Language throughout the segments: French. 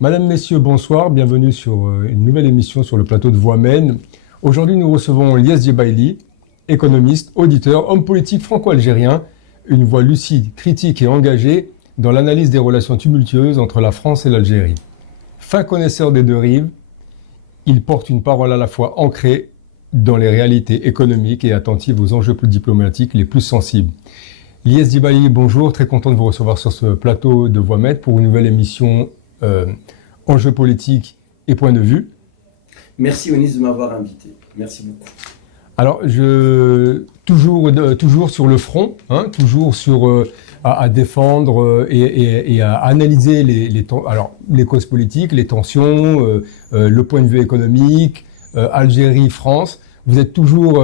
Madame, Messieurs, bonsoir, bienvenue sur une nouvelle émission sur le plateau de Voix Mène. Aujourd'hui, nous recevons Lyes Djebaili, économiste, auditeur, homme politique franco-algérien, une voix lucide, critique et engagée dans l'analyse des relations tumultueuses entre la France et l'Algérie. Fin connaisseur des deux rives, il porte une parole à la fois ancrée dans les réalités économiques et attentive aux enjeux diplomatiques les plus sensibles. Lyes Djebaili, bonjour, très content de vous recevoir sur ce plateau de Voix Mène pour une nouvelle émission enjeux politiques et points de vue. Merci Onis de m'avoir invité. Merci beaucoup. Alors, toujours sur le front, toujours à défendre et à analyser les causes politiques, les tensions, le point de vue économique, Algérie, France. Vous êtes toujours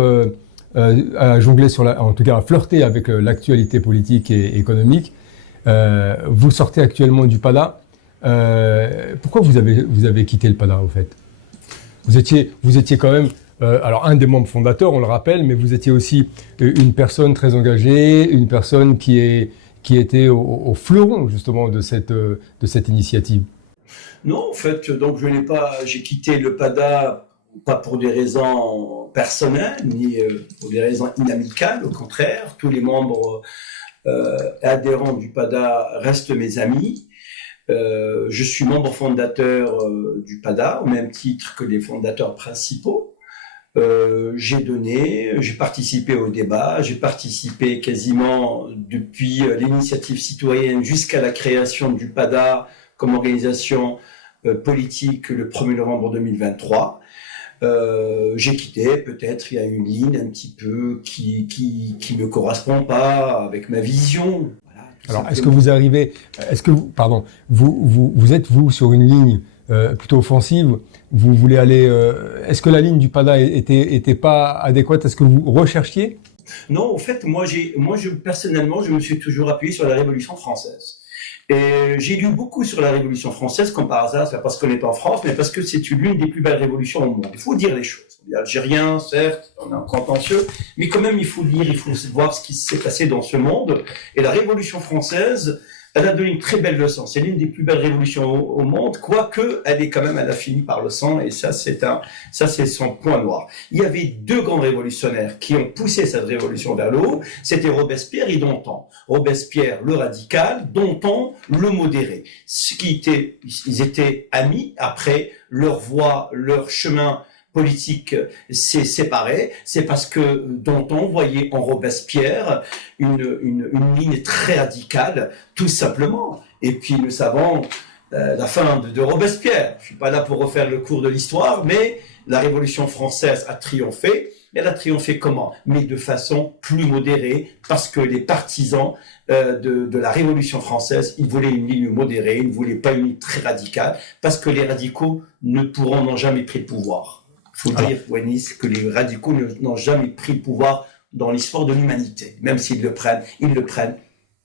à jongler en tout cas à flirter avec l'actualité politique et économique. Vous sortez actuellement du PADA. Pourquoi vous avez quitté le PADA, au fait? Vous étiez quand même un des membres fondateurs, on le rappelle, mais vous étiez aussi une personne très engagée, une personne qui était au fleuron justement de cette initiative. Non, en fait, donc j'ai quitté le PADA pas pour des raisons personnelles ni pour des raisons inamicales. Au contraire, tous les membres adhérents du PADA restent mes amis. Je suis membre fondateur du PADA, au même titre que les fondateurs principaux. J'ai participé au débat, j'ai participé quasiment depuis l'initiative citoyenne jusqu'à la création du PADA comme organisation politique le 1er novembre 2023. J'ai quitté, peut-être il y a une ligne un petit peu qui me correspond pas avec ma vision. Alors, vous êtes sur une ligne plutôt offensive. Vous voulez aller. Est-ce que la ligne du PADA était pas adéquate? Est-ce que vous recherchiez? Non, en fait, personnellement, je me suis toujours appuyé sur la Révolution française. Et j'ai lu beaucoup sur la Révolution française, comme par hasard, c'est pas parce qu'on est en France, mais parce que c'est l'une des plus belles révolutions au monde. Il faut dire les choses. On est algérien, certes, on est un contentieux, mais quand même, il faut lire, il faut voir ce qui s'est passé dans ce monde. Et la Révolution française, elle a donné une très belle leçon. C'est l'une des plus belles révolutions au monde, quoique elle a fini par le sang, et ça c'est son point noir. Il y avait deux grands révolutionnaires qui ont poussé cette révolution vers le haut. C'était Robespierre et Danton. Robespierre, le radical, Danton, le modéré. Ils étaient amis. Après, leur voie, leur chemin politique s'est séparé, c'est parce que Danton voyait en Robespierre une ligne très radicale, tout simplement. Et puis nous savons la fin de Robespierre. Je suis pas là pour refaire le cours de l'histoire, mais la Révolution française a triomphé. Elle a triomphé comment? Mais de façon plus modérée, parce que les partisans de la Révolution française, ils voulaient une ligne modérée, ils ne voulaient pas une ligne très radicale, parce que les radicaux n'ont jamais pris le pouvoir. Il faut dire, Wanis, que les radicaux n'ont jamais pris le pouvoir dans l'histoire de l'humanité. Même s'ils le prennent, ils le prennent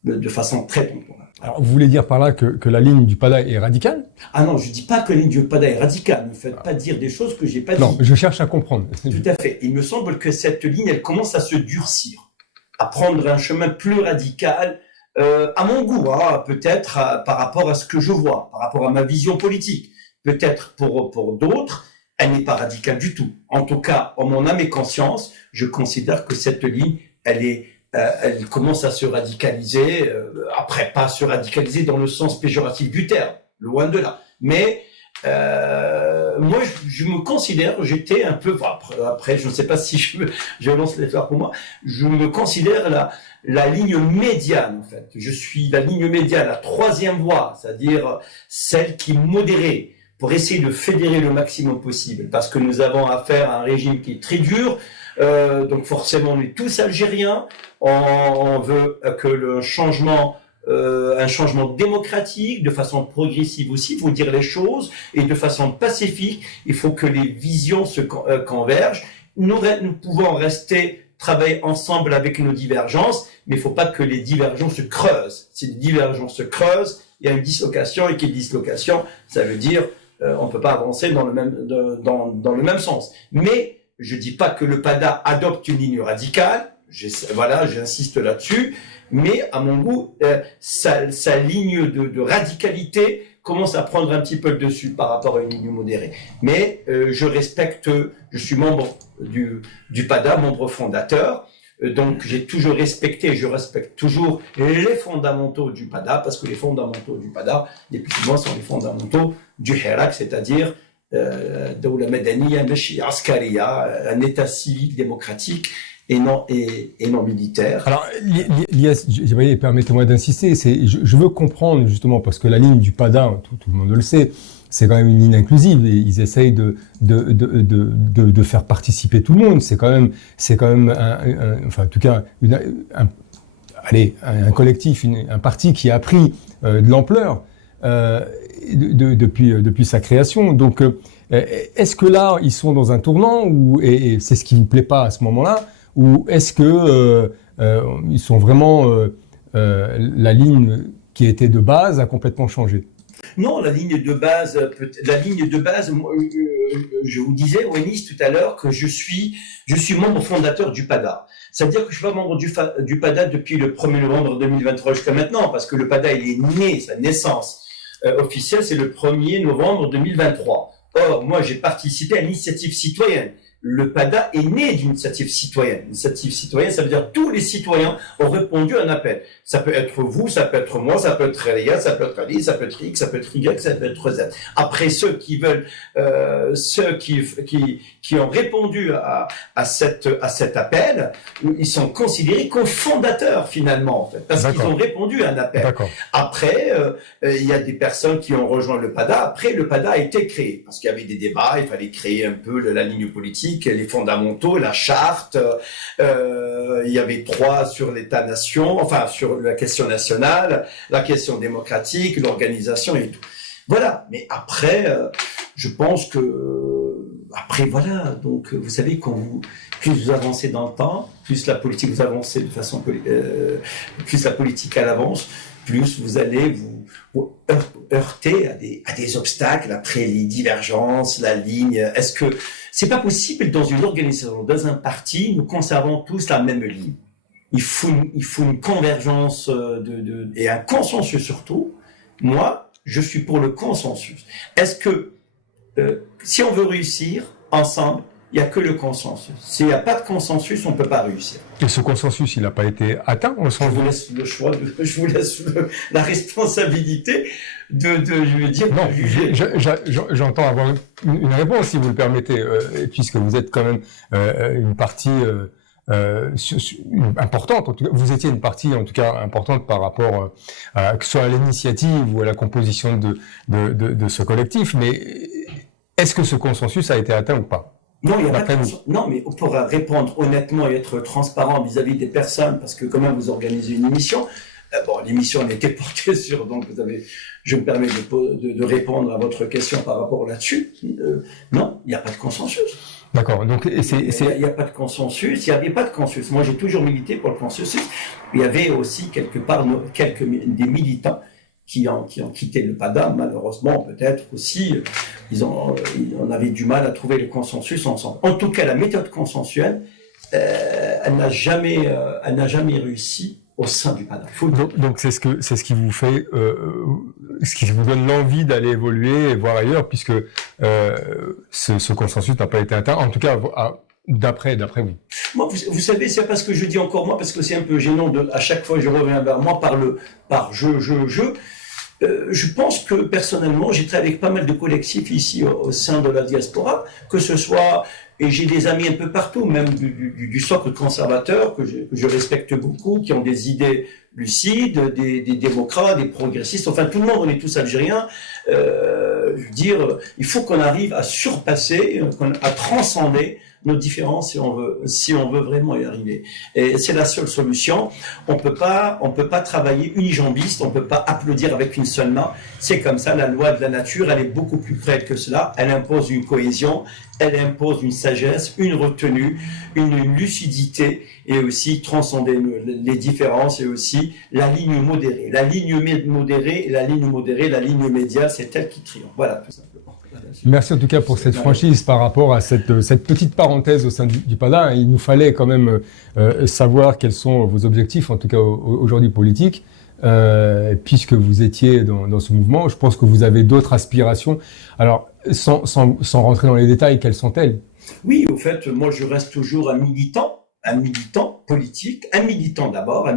de façon très temporaire. Alors, vous voulez dire par là que la ligne du PADA est radicale? Ah non, je dis pas que la ligne du PADA est radicale. Ne me faites pas dire des choses que j'ai pas dit. Non, je cherche à comprendre. Tout à fait. Il me semble que cette ligne, elle commence à se durcir, à prendre un chemin plus radical, à mon goût, peut-être par rapport à ce que je vois, par rapport à ma vision politique. Peut-être pour d'autres, elle n'est pas radicale du tout. En tout cas, en mon âme et conscience, je considère que cette ligne, elle commence à se radicaliser. Après, pas se radicaliser dans le sens péjoratif du terme, loin de là. Mais moi, je me considère, j'étais un peu. Après, je ne sais pas si je lance les fleurs pour moi. Je me considère la ligne médiane, en fait. Je suis la ligne médiane, la troisième voie, c'est-à-dire celle qui modérait, pour essayer de fédérer le maximum possible, parce que nous avons affaire à un régime qui est très dur, donc forcément on est tous algériens, on veut que un changement démocratique, de façon progressive aussi, il faut dire les choses, et de façon pacifique, il faut que les visions se convergent, nous pouvons travailler ensemble avec nos divergences, mais il ne faut pas que les divergences se creusent. Si les divergences se creusent, il y a une dislocation, et qui est dislocation, ça veut dire on ne peut pas avancer dans le même sens. Mais je dis pas que le PADA adopte une ligne radicale, j'insiste là-dessus, mais à mon goût, sa ligne de radicalité commence à prendre un petit peu le dessus par rapport à une ligne modérée. Mais je suis membre du PADA, membre fondateur, donc j'ai toujours respecté, je respecte toujours les fondamentaux du PADA, parce que les fondamentaux du PADA, les plus souvent, sont les fondamentaux du Hirak, c'est-à-dire Dawla Madaniya, Mashi Askariya, un État civil démocratique et non militaire. Alors, Lies, permettez-moi d'insister, je veux comprendre justement, parce que la ligne du PADA, tout le monde le sait, c'est quand même une ligne inclusive et ils essayent de faire participer tout le monde. C'est quand même enfin en tout cas un collectif, un parti qui a pris de l'ampleur depuis sa création. Donc est-ce que là ils sont dans un tournant et c'est ce qui vous plaît pas à ce moment-là, ou est-ce que ils sont vraiment la ligne qui était de base a complètement changé? Non, la ligne de base, moi, je vous disais, Wenis, tout à l'heure, que je suis membre fondateur du PADA. C'est-à-dire que je suis pas membre du PADA depuis le 1er novembre 2023 jusqu'à maintenant, parce que le PADA, il est né, sa naissance officielle, c'est le 1er novembre 2023. Or, moi, j'ai participé à l'initiative citoyenne. Le PADA est né d'une initiative citoyenne. L'initiative citoyenne, ça veut dire que tous les citoyens ont répondu à un appel. Ça peut être vous, ça peut être moi, ça peut être Riyad, ça peut être Ali, ça peut être X, ça peut être Y, ça peut être Z. Après, ceux qui ont répondu à cet appel, ils sont considérés comme fondateurs finalement, en fait, parce qu'ils ont répondu à un appel. D'accord. Après, il y a des personnes qui ont rejoint le PADA. Après, le PADA a été créé parce qu'il y avait des débats, il fallait créer un peu la ligne politique, les fondamentaux, la charte. Il y avait 3 sur l'État-nation, enfin sur la question nationale, la question démocratique, l'organisation et tout. Voilà. Mais après, je pense que voilà. Donc, vous savez, plus vous avancez dans le temps, plus la politique vous avancez de façon plus la politique elle avance, plus vous allez vous heurter à des obstacles après les divergences, la ligne. Est-ce que c'est pas possible dans une organisation, dans un parti, nous conservons tous la même ligne? Il faut une convergence et un consensus surtout. Moi, je suis pour le consensus. Est-ce que si on veut réussir ensemble, il n'y a que le consensus. S'il n'y a pas de consensus, on ne peut pas réussir. Et ce consensus, il n'a pas été atteint au sens. Je vous laisse le choix, je vous laisse la responsabilité je veux dire. Non, j'entends avoir une réponse, si vous le permettez, puisque vous êtes quand même une partie importante. En tout cas, vous étiez une partie, en tout cas, importante par rapport que ce soit à l'initiative ou à la composition de ce collectif. Mais est-ce que ce consensus a été atteint ou pas? Non, il y a pas de non, mais pour répondre honnêtement et être transparent vis-à-vis des personnes, parce que quand même vous organisez une émission. L'émission a été portée sur, donc je me permets de répondre à votre question par rapport là-dessus. Non, il n'y a pas de consensus. D'accord. Donc il n'y a pas de consensus. Il n'y avait pas de consensus. Moi, j'ai toujours milité pour le consensus. Il y avait aussi quelque part des militants qui ont quitté le PADA, malheureusement, peut-être aussi, on avait du mal à trouver le consensus ensemble. En tout cas, la méthode consensuelle, elle n'a jamais réussi au sein du PADA. Donc c'est ce qui vous fait, ce qui vous donne l'envie d'aller évoluer et voir ailleurs, puisque ce consensus n'a pas été atteint, en tout cas d'après vous. Moi, vous savez, c'est parce que je dis encore moi, parce que c'est un peu gênant à chaque fois je reviens vers moi par je. Je pense que personnellement, j'ai travaillé avec pas mal de collectifs ici au sein de la diaspora, que ce soit, et j'ai des amis un peu partout, même du socle conservateur que je respecte beaucoup, qui ont des idées lucides, des démocrates, des progressistes, enfin tout le monde, on est tous algériens. Je veux dire, il faut qu'on arrive à surpasser, à transcender nos différences si on veut vraiment y arriver. Et c'est la seule solution. On peut pas travailler unijambiste, on peut pas applaudir avec une seule main. C'est comme ça, la loi de la nature, elle est beaucoup plus près que cela. Elle impose une cohésion, elle impose une sagesse, une retenue, une lucidité, et aussi transcender les différences, et aussi la ligne modérée. La ligne modérée, la ligne médiane, c'est elle qui triomphe. Voilà, tout simplement. Merci en tout cas pour cette franchise par rapport à cette petite parenthèse au sein du PADA. Il nous fallait quand même savoir quels sont vos objectifs, en tout cas aujourd'hui politiques, puisque vous étiez dans ce mouvement. Je pense que vous avez d'autres aspirations. Alors, sans rentrer dans les détails, quelles sont-elles? Oui, au fait, moi je reste toujours un militant politique, un militant d'abord,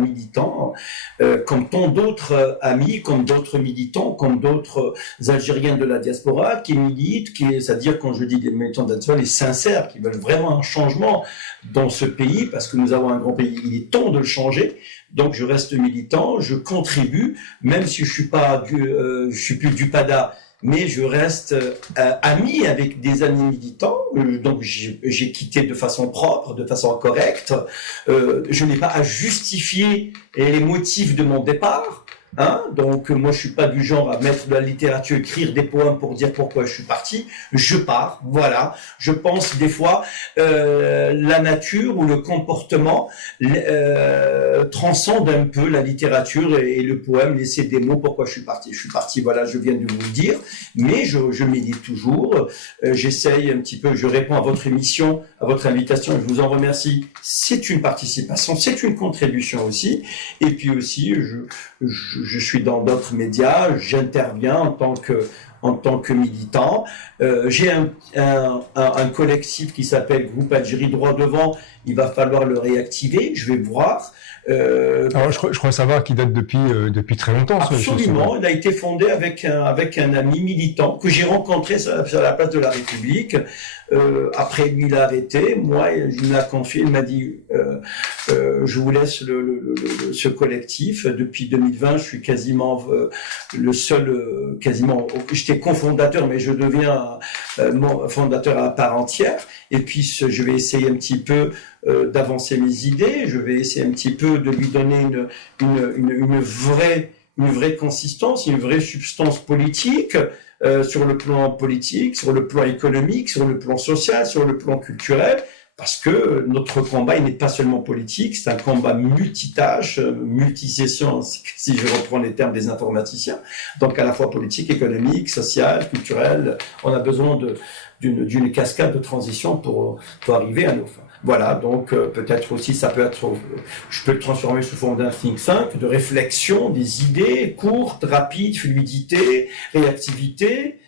comme tant d'autres amis, comme d'autres militants, comme d'autres Algériens de la diaspora qui militent, c'est-à-dire quand je dis des militants de la diaspora, les sincères, qui veulent vraiment un changement dans ce pays, parce que nous avons un grand pays, il est temps de le changer. Donc je reste militant, je contribue, même si je suis plus du PADA, mais je reste ami avec des amis militants. Donc j'ai quitté de façon propre, de façon correcte. Je n'ai pas à justifier les motifs de mon départ. Donc moi je suis pas du genre à mettre de la littérature, écrire des poèmes pour dire pourquoi je suis parti. Je pars, voilà. Je pense des fois la nature ou le comportement transcende un peu la littérature et le poème, laisser des mots pourquoi je suis parti. Je suis parti, voilà, je viens de vous le dire, mais je milite toujours. J'essaye un petit peu, je réponds à votre émission, à votre invitation, je vous en remercie. C'est une participation, c'est une contribution aussi. Et puis aussi, je suis dans d'autres médias, j'interviens en tant que militant. J'ai un collectif qui s'appelle Groupe Algérie Droit Devant. Il va falloir le réactiver. Je vais voir. Alors, je crois savoir qu'il date depuis très longtemps. Absolument. Il a été fondé avec un ami militant que j'ai rencontré sur la place de la République. Après, lui, il a arrêté. Moi, il me l'a confié. Il m'a dit, je vous laisse ce collectif. Depuis 2020, je suis quasiment le seul, j'étais cofondateur, mais je deviens fondateur à part entière. Et puis, je vais essayer un petit peu d'avancer mes idées. Je vais essayer un petit peu de lui donner une vraie consistance, une vraie substance politique, sur le plan politique, sur le plan économique, sur le plan social, sur le plan culturel, parce que notre combat, il n'est pas seulement politique, c'est un combat multitâche, multisession, si je reprends les termes des informaticiens, donc à la fois politique, économique, social, culturel. On a besoin d'une cascade de transition pour arriver à nos fins. Voilà, donc peut-être aussi je peux le transformer sous forme d'un think tank, de réflexion, des idées courtes, rapides, fluidité, réactivité.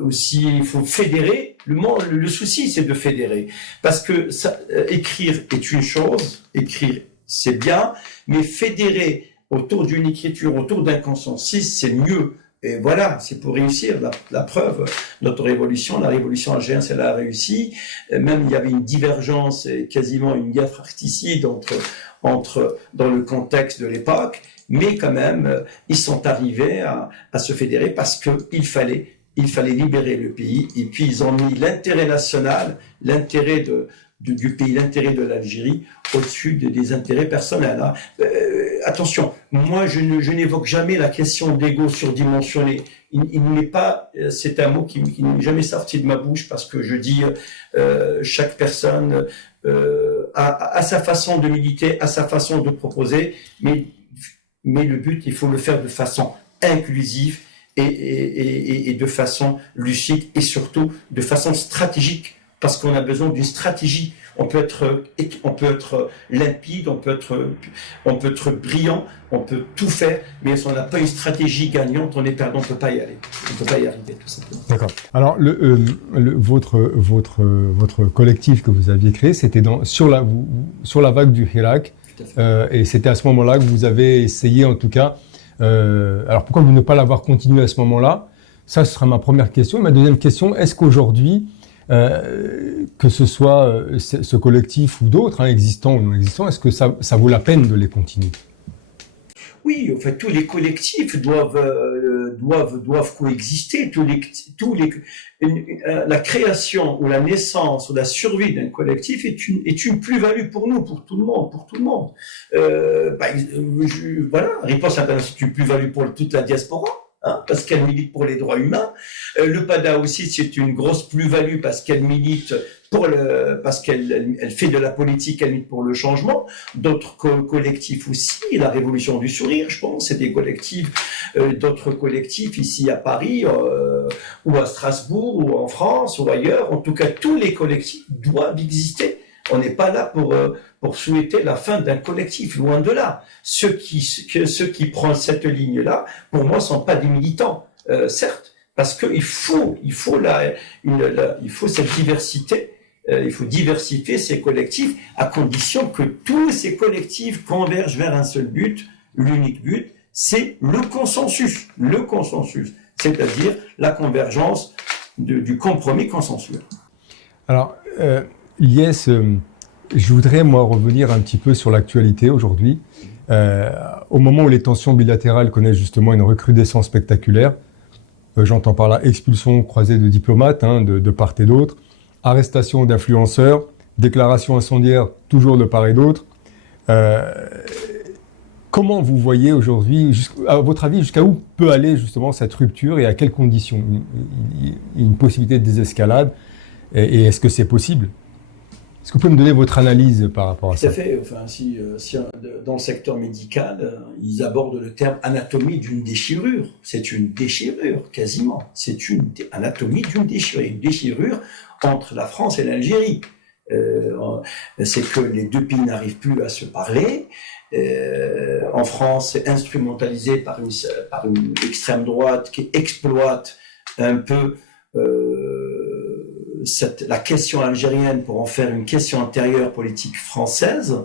Aussi, il faut fédérer. Le souci, c'est de fédérer, parce que écrire est une chose, écrire c'est bien, mais fédérer autour d'une écriture, autour d'un consensus, c'est mieux. Et voilà, c'est pour réussir. La preuve, la révolution algérienne, elle a réussi. Même il y avait une divergence et quasiment une guerre fratricide dans le contexte de l'époque, mais quand même, ils sont arrivés à se fédérer parce que il fallait libérer le pays. Et puis ils ont mis l'intérêt national, l'intérêt du pays, l'intérêt de l'Algérie au-dessus des intérêts personnels. Attention, moi je n'évoque jamais la question d'ego surdimensionné. Il n'est pas, c'est un mot qui n'est jamais sorti de ma bouche, parce que je dis chaque personne a sa façon de militer, a sa façon de proposer, mais le but, il faut le faire de façon inclusive et de façon lucide, et surtout de façon stratégique, parce qu'on a besoin d'une stratégie. On peut être limpide, on peut être brillant, on peut tout faire, mais si on n'a pas une stratégie gagnante, on est perdant, on ne peut pas y aller. On ne peut pas y arriver, tout simplement. D'accord. Alors, votre collectif que vous aviez créé, c'était sur la vague du Hirak, et c'était à ce moment-là que vous avez essayé, en tout cas. Alors, pourquoi ne pas l'avoir continué à ce moment-là? Ça, ce sera ma première question. Ma deuxième question, est-ce qu'aujourd'hui, que ce soit ce collectif ou d'autres, existants ou non existants, est-ce que ça vaut la peine de les continuer? oui, en fait, tous les collectifs doivent coexister. La création ou la naissance ou la survie d'un collectif est une plus-value pour nous, pour tout le monde. Voilà, Riposte Internationale, c'est une plus-value pour toute la diaspora. Parce qu'elle milite pour les droits humains. Le PADA aussi, c'est une grosse plus-value parce qu'elle milite parce qu'elle fait de la politique, elle milite pour le changement. D'autres collectifs aussi, la Révolution du Sourire, je pense, c'est des collectifs, d'autres collectifs ici à Paris, ou à Strasbourg, ou en France, ou ailleurs. En tout cas, tous les collectifs doivent exister. On n'est pas là pour souhaiter la fin d'un collectif, loin de là. Ceux qui prennent cette ligne-là, pour moi, sont pas des militants, certes, parce qu'il faut cette diversité, il faut diversifier ces collectifs à condition que tous ces collectifs convergent vers un seul but, l'unique but, c'est le consensus, c'est-à-dire la convergence du compromis consensuel. Alors, Lies, je voudrais, moi, revenir un petit peu sur l'actualité aujourd'hui. Au moment où les tensions bilatérales connaissent justement une recrudescence spectaculaire, j'entends par là expulsion croisée de diplomates de part et d'autre, arrestation d'influenceurs, déclarations incendiaires toujours de part et d'autre. Comment vous voyez aujourd'hui, à votre avis, jusqu'à où peut aller justement cette rupture et à quelles conditions? Une possibilité de désescalade, et est-ce que c'est possible? Est-ce que vous pouvez me donner votre analyse par rapport à ça? Tout à fait. Enfin, si dans le secteur médical, ils abordent le terme anatomie d'une déchirure. C'est une déchirure, quasiment. C'est une anatomie d'une déchirure. Une déchirure entre la France et l'Algérie. C'est que les deux pays n'arrivent plus à se parler. En France, c'est instrumentalisé par une extrême droite qui exploite un peu la question algérienne pour en faire une question intérieure politique française,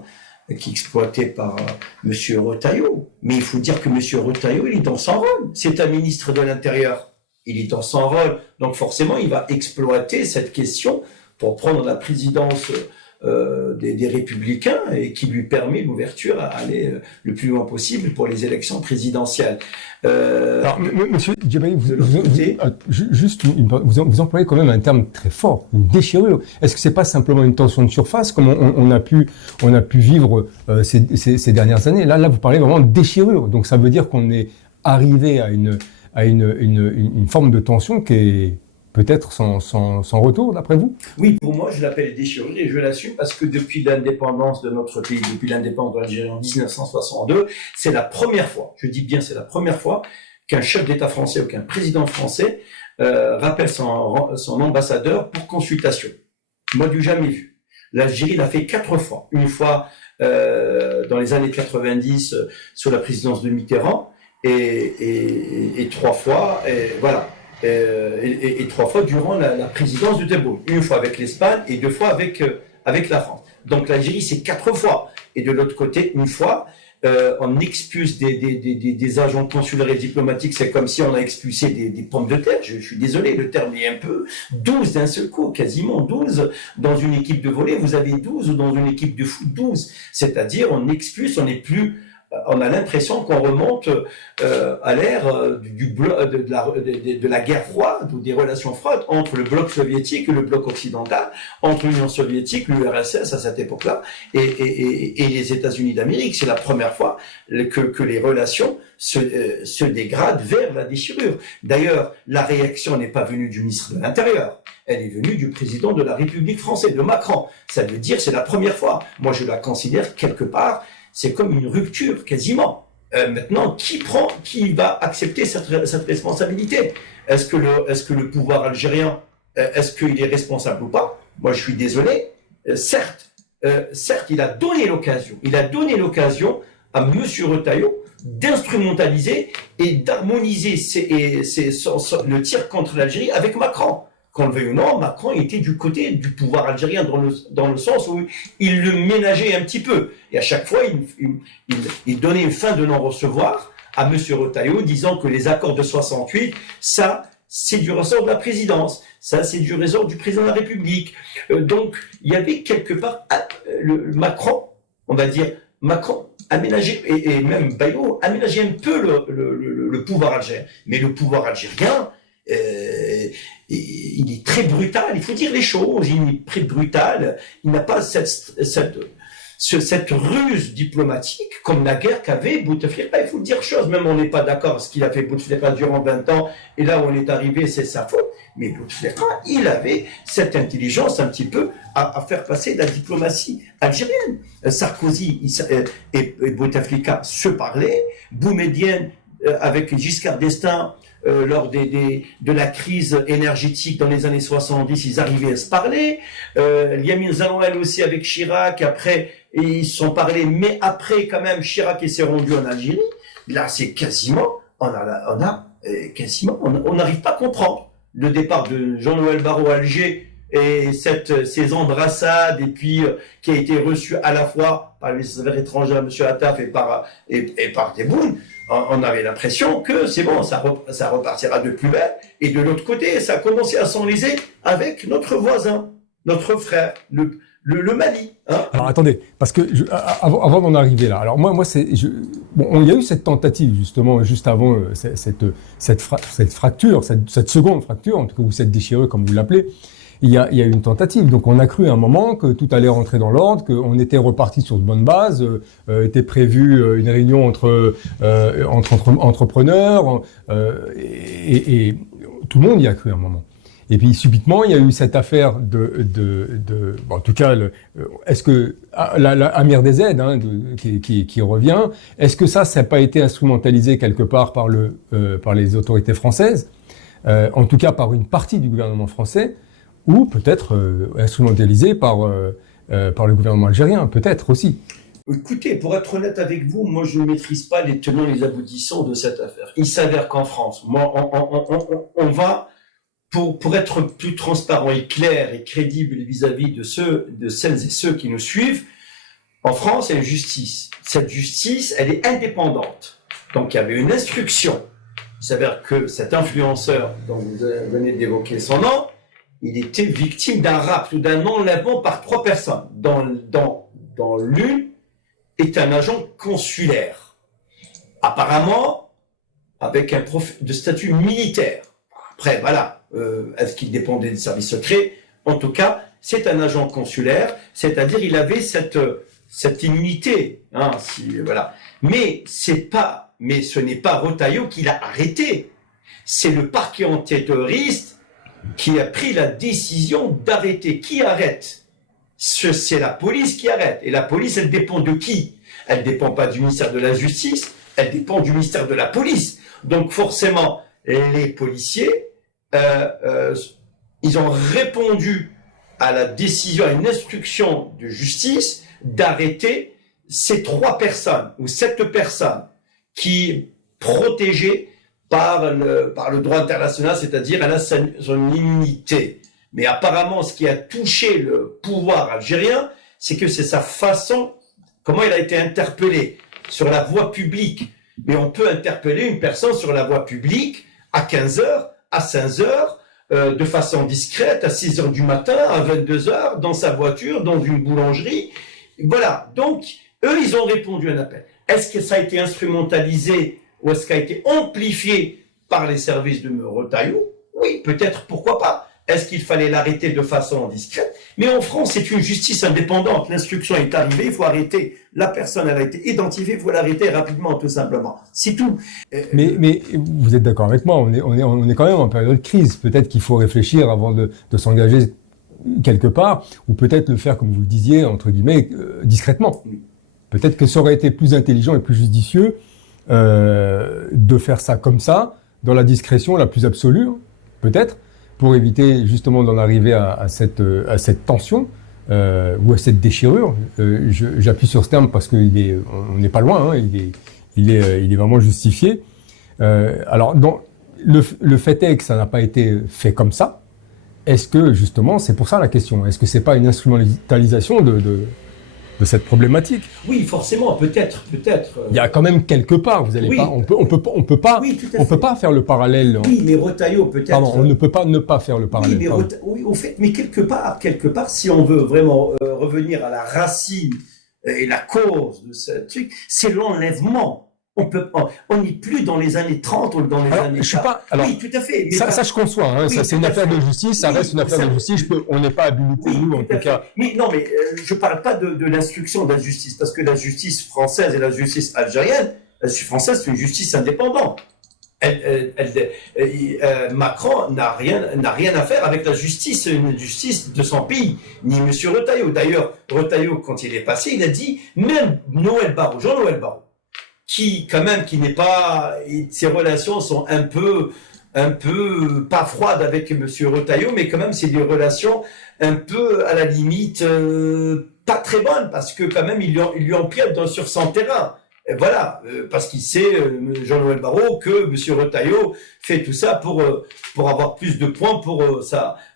qui est exploitée par M. Retailleau. Mais il faut dire que M. Retailleau, il est dans son rôle. C'est un ministre de l'Intérieur. Il est dans son rôle. Donc forcément, il va exploiter cette question pour prendre la présidence des Républicains et qui lui permet l'ouverture à aller le plus loin possible pour les élections présidentielles. Alors, Monsieur Djebaï, vous employez quand même un terme très fort, une déchirure. Est-ce que c'est pas simplement une tension de surface, comme on a pu vivre ces dernières années? Là, vous parlez vraiment de déchirure. Donc, ça veut dire qu'on est arrivé à une forme de tension qui est peut-être sans retour, d'après vous? Oui, pour moi, je l'appelle déchirure et je l'assume parce que depuis l'indépendance de notre pays, depuis l'indépendance de l'Algérie en 1962, c'est la première fois, je dis bien c'est la première fois, qu'un chef d'État français ou qu'un président français rappelle son ambassadeur pour consultation. Moi, du jamais vu. L'Algérie l'a fait 4 fois. Une fois dans les années 90 sous la présidence de Mitterrand et 3 fois, voilà. Et 3 fois durant la présidence de Tebboune. Une fois avec l'Espagne et 2 fois avec la France. Donc l'Algérie, c'est 4 fois. Et de l'autre côté, une fois, on expulse des agents consulaires et diplomatiques. C'est comme si on a expulsé des pommes de terre. Je suis désolé, le terme est un peu 12 d'un seul coup, quasiment 12. Dans une équipe de volley, vous avez 12, ou dans une équipe de foot, 12. C'est-à-dire, on expulse, on a l'impression qu'on remonte à l'ère de la guerre froide ou des relations froides entre le bloc soviétique et le bloc occidental, entre l'Union soviétique, l'URSS à cette époque-là et les États-Unis d'Amérique. C'est la première fois que les relations se dégradent vers la déchirure. D'ailleurs, la réaction n'est pas venue du ministre de l'Intérieur. Elle est venue du président de la République française, de Macron. Ça veut dire c'est la première fois. Moi, je la considère quelque part. C'est comme une rupture, quasiment. Maintenant, qui va accepter cette responsabilité? Est-ce que le pouvoir algérien, est-ce qu'il est responsable ou pas? Moi, je suis désolé. Certes, il a donné l'occasion à M. Retailleau d'instrumentaliser et d'harmoniser le tir contre l'Algérie avec Macron. Qu'on le veuille ou non, Macron était du côté du pouvoir algérien dans le sens où il le ménageait un petit peu. Et à chaque fois, il donnait une fin de non-recevoir à M. Retailleau, disant que les accords de 68, ça, c'est du ressort de la présidence. Ça, c'est du ressort du président de la République. Donc, il y avait quelque part Macron, on va dire, Macron aménager, et même Bayrou, aménager un peu le pouvoir algérien. Mais le pouvoir algérien, il est très brutal, il faut dire les choses, il est très brutal, il n'a pas cette ruse diplomatique comme la guerre qu'avait Bouteflika. Il faut dire chose, même on n'est pas d'accord ce qu'il a fait Bouteflika durant 20 ans, et là où on est arrivé, c'est sa faute. Mais Bouteflika, il avait cette intelligence un petit peu à faire passer la diplomatie algérienne. Sarkozy et Bouteflika se parlaient, Boumedienne avec Giscard d'Estaing, lors de la crise énergétique dans les années 70, ils arrivaient à se parler. Yamin Zalouel aussi avec Chirac, après, ils se sont parlé, mais après, quand même, Chirac s'est rendu en Algérie. Là, c'est quasiment, on n'arrive pas à comprendre le départ de Jean-Noël Barrot à Alger et ces embrassades, et puis qui a été reçu à la fois par les affaires étrangères, M. Attaf, et par Tebboune. On avait l'impression que c'est bon, ça repartira de plus belle. Et de l'autre côté, ça a commencé à s'enliser avec notre voisin, notre frère, le Mali. Hein. Alors attendez, parce que avant d'en arriver là, alors moi il y a eu cette tentative justement juste avant cette fracture, cette seconde fracture, en tout cas, ou cette déchirure comme vous l'appelez. Il y a eu une tentative, donc on a cru à un moment que tout allait rentrer dans l'ordre, qu'on était reparti sur de bonnes bases, était prévu une réunion entre entrepreneurs, et tout le monde y a cru à un moment. Et puis subitement, il y a eu cette affaire en tout cas, est-ce que Amir DZ qui revient, est-ce que ça n'a pas été instrumentalisé quelque part par les autorités françaises, en tout cas par une partie du gouvernement français? Ou peut-être instrumentalisé par le gouvernement algérien, peut-être aussi. Écoutez, pour être honnête avec vous, moi je ne maîtrise pas les tenants et les aboutissants de cette affaire. Il s'avère qu'en France, on va, pour être plus transparent et clair et crédible vis-à-vis de celles et ceux qui nous suivent, en France, il y a une justice. Cette justice, elle est indépendante. Donc il y avait une instruction. Il s'avère que cet influenceur dont vous venez d'évoquer son nom, il était victime d'un rapt ou d'un enlèvement par 3 personnes. Dans l'une est un agent consulaire, apparemment avec un de statut militaire. Après, voilà, est-ce qu'il dépendait des services secrets? En tout cas, c'est un agent consulaire, c'est-à-dire il avait cette immunité. Hein, voilà. Mais ce n'est pas Retailleau qui l'a arrêté. C'est le parquet antiterroriste qui a pris la décision d'arrêter. Qui arrête? C'est la police qui arrête. Et la police, elle dépend de qui? Elle dépend pas du ministère de la Justice, elle dépend du ministère de la Police. Donc forcément, les policiers, ils ont répondu à la décision, à une instruction de justice d'arrêter ces 3 personnes ou 7 personnes qui protégées par le droit international, c'est-à-dire elle a son immunité. Mais apparemment, ce qui a touché le pouvoir algérien, c'est que c'est sa façon, comment il a été interpellé sur la voie publique. Mais on peut interpeller une personne sur la voie publique à 15h, à 15h, de façon discrète, à 6h du matin, à 22h, dans sa voiture, dans une boulangerie. Voilà. Donc, eux, ils ont répondu à un appel. Est-ce que ça a été instrumentalisé ou est-ce qu'il a été amplifié par les services de Retailleau? Oui, peut-être, pourquoi pas. Est-ce qu'il fallait l'arrêter de façon discrète? Mais en France, c'est une justice indépendante. L'instruction est arrivée, il faut arrêter. La personne, elle a été identifiée, il faut l'arrêter rapidement, tout simplement. C'est tout. Mais vous êtes d'accord avec moi, on est quand même en période de crise. Peut-être qu'il faut réfléchir avant de s'engager quelque part, ou peut-être le faire, comme vous le disiez, entre guillemets, discrètement. Peut-être que ça aurait été plus intelligent et plus judicieux de faire ça comme ça, dans la discrétion la plus absolue, peut-être, pour éviter justement d'en arriver à cette tension ou à cette déchirure. J'appuie sur ce terme parce qu'on n'est pas loin, hein, il est vraiment justifié. Alors, le fait est que ça n'a pas été fait comme ça. Est-ce que justement, c'est pour ça la question, est-ce que c'est pas une instrumentalisation de cette problématique? Oui, forcément, peut-être. Il y a quand même quelque part, vous allez pas, on peut pas, oui, on peut pas faire le parallèle. Oui, mais Retailleau peut-être. Pardon, on ne peut pas ne pas faire le parallèle. Oui, mais au fait, mais quelque part, si on veut vraiment revenir à la racine et la cause de ce truc, c'est l'enlèvement. On n'est plus dans les années 30 ou dans les années 40. Oui, tout à fait. Mais ça, je conçois. Hein, oui, ça, c'est une affaire de justice. Ça reste une affaire de justice. On n'est pas habilité, nous, en tout cas. Mais non, mais je parle pas de l'instruction de la justice, parce que la justice française et la justice algérienne, la justice française, c'est une justice indépendante. Macron n'a rien à faire avec la justice, une justice de son pays, ni M. Retailleau. D'ailleurs, Retailleau, quand il est passé, il a dit, même Jean-Noël Barrot, qui n'est pas, ses relations sont un peu pas froides avec M. Retailleau, mais quand même c'est des relations un peu à la limite pas très bonnes, parce que quand même il lui empiète sur son terrain. Et voilà, parce qu'il sait, Jean-Noël Barrot, que M. Retailleau fait tout ça pour avoir plus de points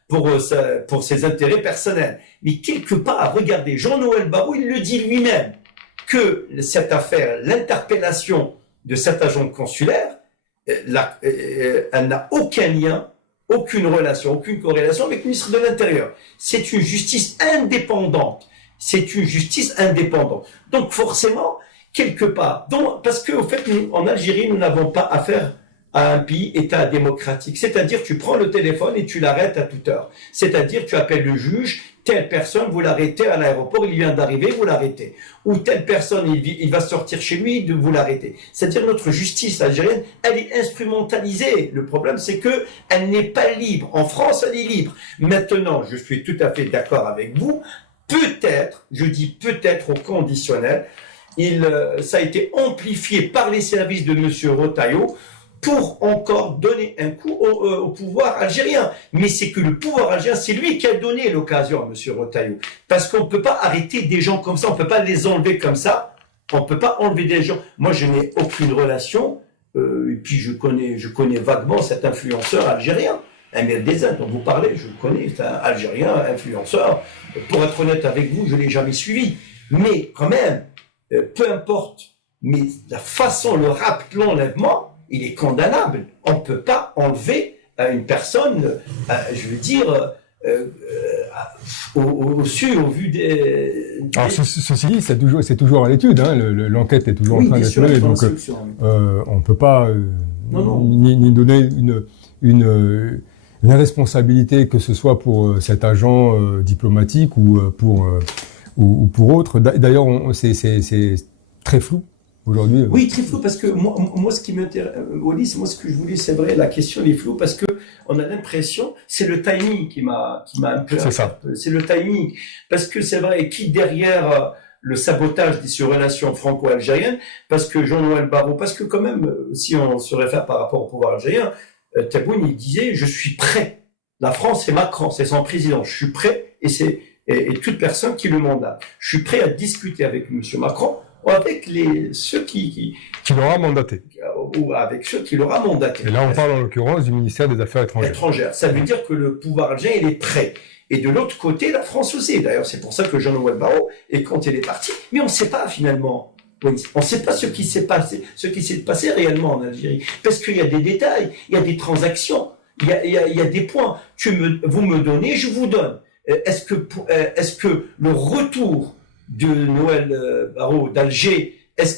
pour ses intérêts personnels. Mais quelque part, regardez, Jean-Noël Barrot, il le dit lui-même, que cette affaire, l'interpellation de cet agent consulaire, elle n'a aucun lien, aucune relation, aucune corrélation avec le ministre de l'Intérieur. C'est une justice indépendante. C'est une justice indépendante. Donc forcément, quelque part, parce qu'au fait, en Algérie, nous n'avons pas affaire à un pays État démocratique. C'est-à-dire, tu prends le téléphone et tu l'arrêtes à toute heure. C'est-à-dire, tu appelles le juge, telle personne, vous l'arrêtez à l'aéroport, il vient d'arriver, vous l'arrêtez. Ou telle personne, il va sortir chez lui, vous l'arrêtez. C'est-à-dire, notre justice algérienne, elle est instrumentalisée. Le problème, c'est que elle n'est pas libre. En France, elle est libre. Maintenant, je suis tout à fait d'accord avec vous. Peut-être, je dis peut-être au conditionnel, ça a été amplifié par les services de M. Retailleau pour encore donner un coup au pouvoir algérien. Mais c'est que le pouvoir algérien, c'est lui qui a donné l'occasion à M. Retailleau. Parce qu'on ne peut pas arrêter des gens comme ça, on ne peut pas les enlever comme ça, on ne peut pas enlever des gens. Moi, je n'ai aucune relation, et puis je connais vaguement cet influenceur algérien, Amir Dezin, dont vous parlez, je le connais, c'est un Algérien, influenceur. Pour être honnête avec vous, je ne l'ai jamais suivi. Mais quand même, peu importe, mais la façon, le rappeler l'enlèvement, il est condamnable. On ne peut pas enlever une personne, je veux dire, au vu des... Alors, ceci dit, c'est toujours à l'étude, hein, l'enquête est toujours en train d'être menée, donc on ne peut pas ni donner une responsabilité, que ce soit pour cet agent diplomatique ou pour autre. D'ailleurs, c'est très flou aujourd'hui. Oui, très flou, parce que moi ce qui m'intéresse, Wallis, moi ce que je voulais, c'est vrai, la question est floue, parce que on a l'impression, c'est le timing qui m'a un peu... C'est ça. C'est le timing, parce que c'est vrai, qui derrière le sabotage de ces relations franco-algériennes, parce que Jean-Noël Barrot, parce que quand même, si on se réfère par rapport au pouvoir algérien, Tebboune, il disait, je suis prêt. La France, c'est Macron, c'est son président. Je suis prêt, et toute personne qui le mandate. Je suis prêt à discuter avec M. Macron, ou avec ceux qui l'aura mandaté. Ou avec ceux qui l'aura mandaté. Et là, on parle en l'occurrence du ministère des Affaires étrangères. Ça veut dire que le pouvoir algérien, il est prêt. Et de l'autre côté, la France aussi. D'ailleurs, c'est pour ça que Jean-Noël Barrot, et quand il est parti, mais on ne sait pas finalement. On ne sait pas ce qui s'est passé réellement en Algérie. Parce qu'il y a des détails, il y a des transactions, il y a des points. Vous me donnez, je vous donne. Est-ce que le retour de Noël Barrot d'Alger, est-ce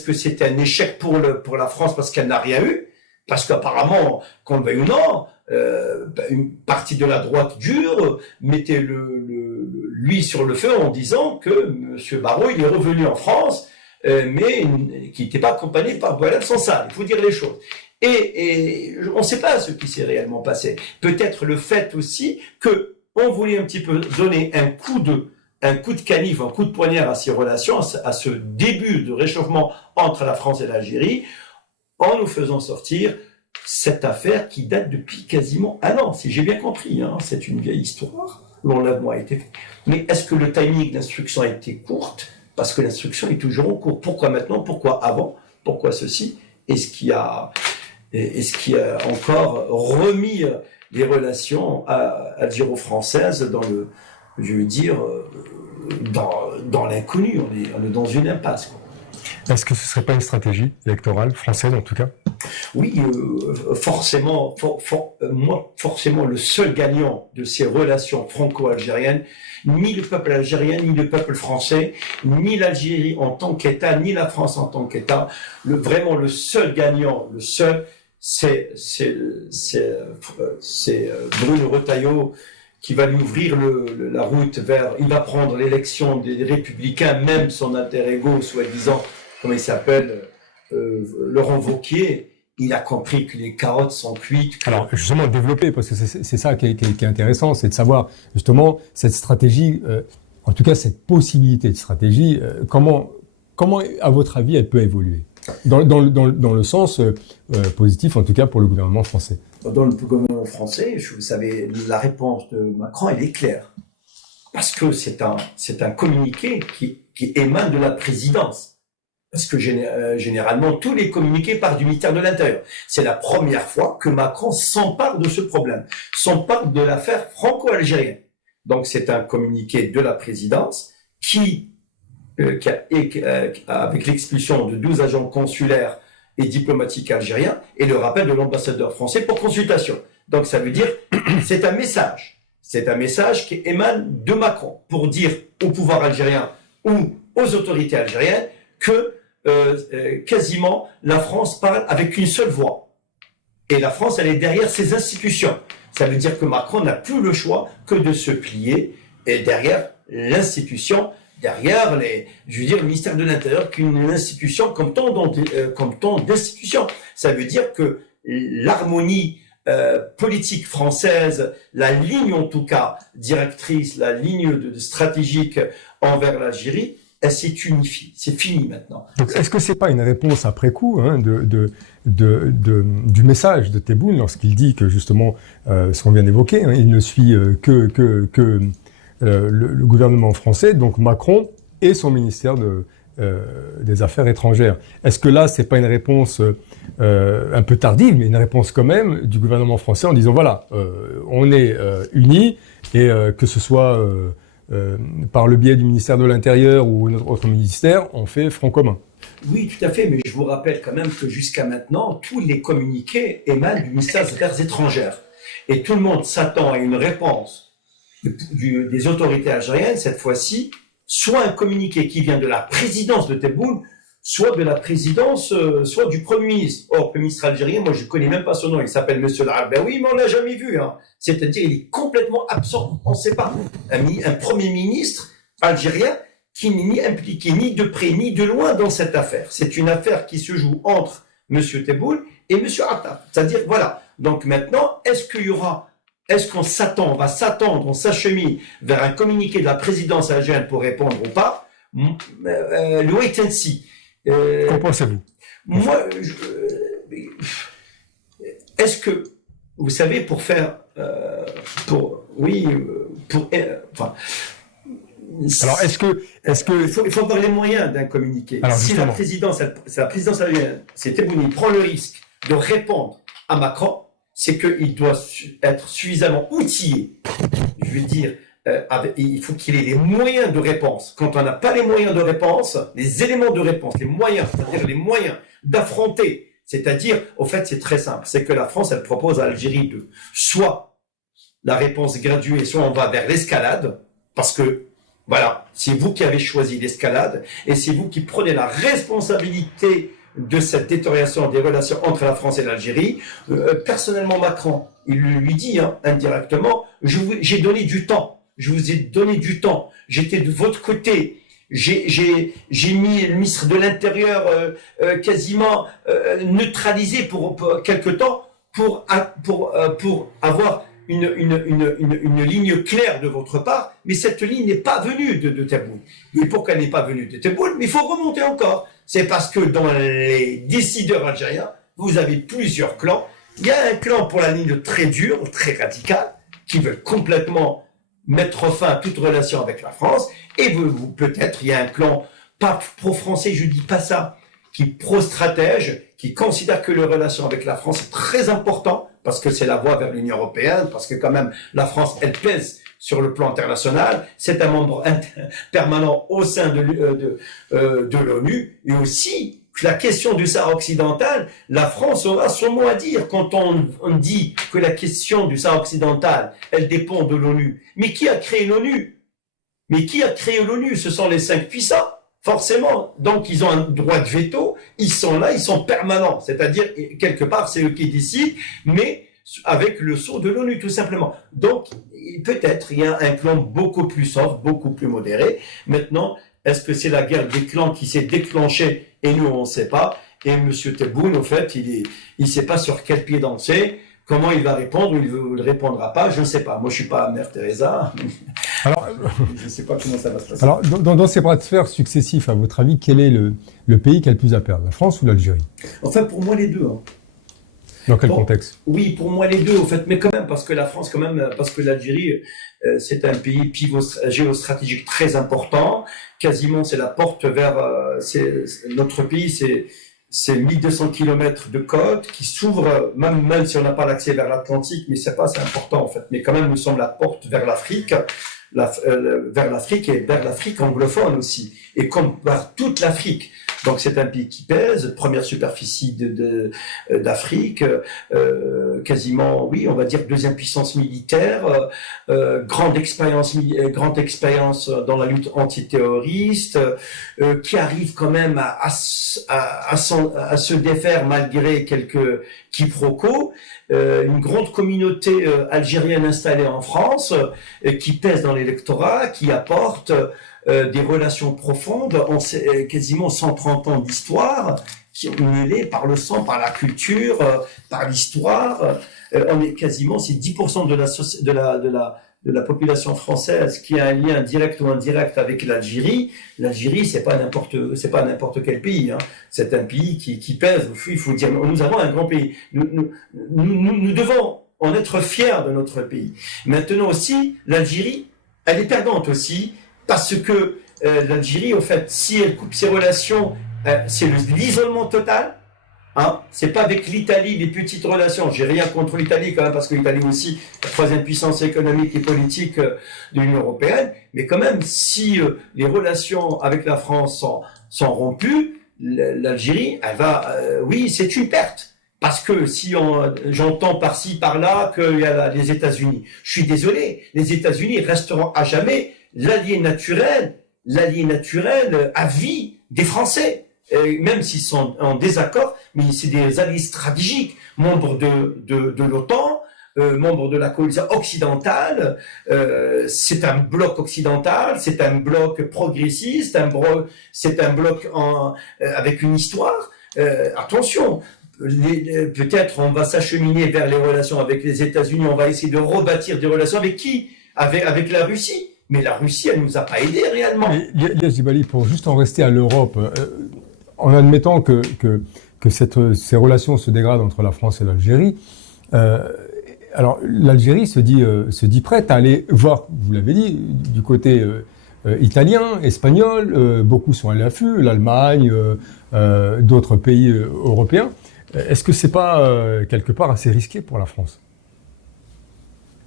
que c'était un échec pour la France parce qu'elle n'a rien eu? Parce qu'apparemment, qu'on le veuille ou non, une partie de la droite dure mettait lui sur le feu en disant que M. Barrot, il est revenu en France, mais qui n'était pas accompagné par Boualem Sansal. Il faut dire les choses. Et on ne sait pas ce qui s'est réellement passé. Peut-être le fait aussi que on voulait un petit peu donner un coup de canif, un coup de poignard à ces relations, à ce début de réchauffement entre la France et l'Algérie, en nous faisant sortir cette affaire qui date depuis quasiment un an, si j'ai bien compris, hein, c'est une vieille histoire, l'enlèvement a été fait. Mais est-ce que le timing de l'instruction a été courte? Parce que l'instruction est toujours en cours. Pourquoi maintenant? Pourquoi avant? Pourquoi ceci? Est-ce qu'il y a encore remis les relations algéro-françaises dans l'inconnu? On est dans une impasse, quoi. Est-ce que ce ne serait pas une stratégie électorale française en tout cas? Oui, forcément, moi, forcément, le seul gagnant de ces relations franco-algériennes, ni le peuple algérien, ni le peuple français, ni l'Algérie en tant qu'État, ni la France en tant qu'État, vraiment le seul gagnant, c'est Bruno Retailleau qui va lui ouvrir la route vers, il va prendre l'élection des Républicains, même son alter ego, soi-disant, comment il s'appelle, Laurent Wauquiez. Il a compris que les carottes sont cuites. Alors, justement, développer, parce que c'est ça qui est intéressant, c'est de savoir, justement, cette stratégie, en tout cas, cette possibilité de stratégie, comment, à votre avis, elle peut évoluer? Dans le sens positif, en tout cas, pour le gouvernement français. Dans le gouvernement français, vous savez, la réponse de Macron, elle est claire. Parce que c'est un communiqué qui émane de la présidence. Parce que généralement, tous les communiqués partent du ministère de l'Intérieur. C'est la première fois que Macron s'empare de ce problème, s'empare de l'affaire franco-algérienne. Donc c'est un communiqué de la présidence qui avec l'expulsion de 12 agents consulaires et diplomatiques algériens et le rappel de l'ambassadeur français pour consultation. Donc ça veut dire, c'est un message qui émane de Macron pour dire au pouvoir algérien ou aux autorités algériennes que quasiment la France parle avec une seule voix. Et la France, elle est derrière ses institutions. Ça veut dire que Macron n'a plus le choix que de se plier et derrière l'institution, derrière le ministère de l'Intérieur, qui est une institution comme tant d'institutions. Ça veut dire que l'harmonie politique française, la ligne en tout cas directrice, la ligne stratégique envers l'Algérie, elle s'est unifiée. C'est fini maintenant. Donc, est-ce que c'est pas une réponse après coup du message de Tebboune lorsqu'il dit que justement, ce qu'on vient d'évoquer, il ne suit que le gouvernement français, donc Macron et son ministère des Affaires étrangères. Est-ce que là, c'est pas une réponse un peu tardive, mais une réponse quand même du gouvernement français en disant voilà, on est unis et que ce soit par le biais du ministère de l'Intérieur ou notre autre ministère, on fait front commun. Oui, tout à fait, mais je vous rappelle quand même que jusqu'à maintenant, tous les communiqués émanent du ministère des Affaires étrangères. Et tout le monde s'attend à une réponse des autorités algériennes, cette fois-ci, soit un communiqué qui vient de la présidence de Tebboune, soit de la présidence, soit du Premier ministre. Or, le Premier ministre algérien, moi je ne connais même pas son nom, il s'appelle Monsieur Al-Arbaoui, mais on ne l'a jamais vu. C'est-à-dire, il est complètement absent, on ne sait pas. Un Premier ministre algérien qui n'est ni impliqué, ni de près, ni de loin dans cette affaire. C'est une affaire qui se joue entre Monsieur Tebboune et Monsieur Attaf. C'est-à-dire, voilà. Donc maintenant, est-ce qu'on va s'attendre, on s'achemine vers un communiqué de la présidence algérienne pour répondre ou pas? Le wait and see. Qu'en pensez-vous? Moi, est-ce que, vous savez, pour faire, alors, est-ce que il faut avoir les moyens d'un communiqué. Alors, si la présidence algérienne, c'est Tebboune, prend le risque de répondre à Macron, c'est qu'il doit être suffisamment outillé. Je veux dire, il faut qu'il ait les moyens de réponse. Quand on n'a pas les moyens de réponse, les éléments de réponse, les moyens, c'est-à-dire les moyens d'affronter, c'est-à-dire, au fait, c'est très simple, c'est que la France, elle propose à l'Algérie de soit la réponse graduée, soit on va vers l'escalade, parce que, voilà, c'est vous qui avez choisi l'escalade, et c'est vous qui prenez la responsabilité de cette détérioration des relations entre la France et l'Algérie. Personnellement, Macron, il lui dit indirectement, j'ai donné du temps. Je vous ai donné du temps. J'étais de votre côté. J'ai mis le ministre de l'Intérieur quasiment neutralisé pour quelque temps pour avoir une ligne claire de votre part. Mais cette ligne n'est pas venue de Tebboune. Et pourquoi elle n'est pas venue de Tebboune? Mais il faut remonter encore. C'est parce que dans les décideurs algériens, vous avez plusieurs clans. Il y a un clan pour la ligne très dure, très radicale, qui veut complètement mettre fin à toute relation avec la France. Et peut-être, il y a un clan pas pro-français, je dis pas ça, qui est pro-stratège, qui considère que les relations avec la France est très important, parce que c'est la voie vers l'Union européenne, parce que quand même, la France, elle pèse sur le plan international, c'est un membre permanent au sein de l'ONU, et aussi la question du Sahara occidental, la France aura son mot à dire quand on dit que la question du Sahara occidental, elle dépend de l'ONU. Mais qui a créé l'ONU? Ce sont les 5 puissants, forcément. Donc, ils ont un droit de veto, ils sont là, ils sont permanents. C'est-à-dire, quelque part, c'est eux qui décident, mais avec le sceau de l'ONU, tout simplement. Donc, peut-être, il y a un plan beaucoup plus soft, beaucoup plus modéré. Maintenant, est-ce que c'est la guerre des clans qui s'est déclenchée et nous, on ne sait pas. Et M. Tebboune, au fait, il ne sait pas sur quel pied danser. Comment il va répondre ou il ne répondra pas, je ne sais pas. Moi, je ne suis pas Mère Teresa. Alors, je ne sais pas comment ça va se passer. Alors, dans ces bras de fer successifs, à votre avis, quel est le pays qui a le plus à perdre, la France ou l'Algérie? Enfin, pour moi, les deux. Hein. Dans quel contexte? Oui, pour moi, les deux, au fait. Mais quand même, parce que la France, quand même, parce que l'Algérie, c'est un pays pivot géostratégique très important. Quasiment, c'est la porte vers notre pays, c'est 1200 kilomètres de côte qui s'ouvre, même si on n'a pas l'accès vers l'Atlantique, mais c'est important en fait. Mais quand même, nous sommes la porte vers l'Afrique, vers l'Afrique et vers l'Afrique anglophone aussi, et comme par toute l'Afrique. Donc c'est un pays qui pèse, première superficie d'Afrique, quasiment, oui, on va dire deuxième puissance militaire, grande expérience dans la lutte antiterroriste, qui arrive quand même à se défaire malgré quelques quiproquos. Une grande communauté algérienne installée en France, qui pèse dans l'électorat, qui apporte des relations profondes, quasiment 130 ans d'histoire, qui ont mêlé par le sang, par la culture, par l'histoire. On est quasiment, c'est 10% de la population française qui a un lien direct ou indirect avec l'Algérie. L'Algérie, c'est pas n'importe quel pays, hein. C'est un pays qui pèse. Il faut dire, nous avons un grand pays. Nous devons en être fiers de notre pays. Maintenant aussi, l'Algérie, elle est perdante aussi, parce que l'Algérie, au fait, si elle coupe ses relations, c'est l'isolement total. Hein, c'est pas avec l'Italie, les petites relations. J'ai rien contre l'Italie quand même, parce que l'Italie aussi, la troisième puissance économique et politique de l'Union européenne. Mais quand même, si les relations avec la France sont rompues, l'Algérie, elle va, oui, c'est une perte. Parce que si j'entends par-ci, par-là qu'il y a les États-Unis, je suis désolé, les États-Unis resteront à jamais l'allié naturel à vie des Français. Même s'ils sont en désaccord, mais c'est des alliés stratégiques, membres de l'OTAN, membres de la coalition occidentale. C'est un bloc occidental, c'est un bloc progressiste, c'est un bloc avec une histoire. Attention, peut-être on va s'acheminer vers les relations avec les États-Unis, on va essayer de rebâtir des relations avec qui? Avec la Russie. Mais la Russie, elle nous a pas aidés réellement. Ilyas Djibali, pour juste en rester à l'Europe, en admettant que ces relations se dégradent entre la France et l'Algérie, alors l'Algérie se dit prête à aller voir, vous l'avez dit, du côté italien, espagnol, beaucoup sont à l'affût, l'Allemagne, d'autres pays européens. Est-ce que c'est pas quelque part assez risqué pour la France?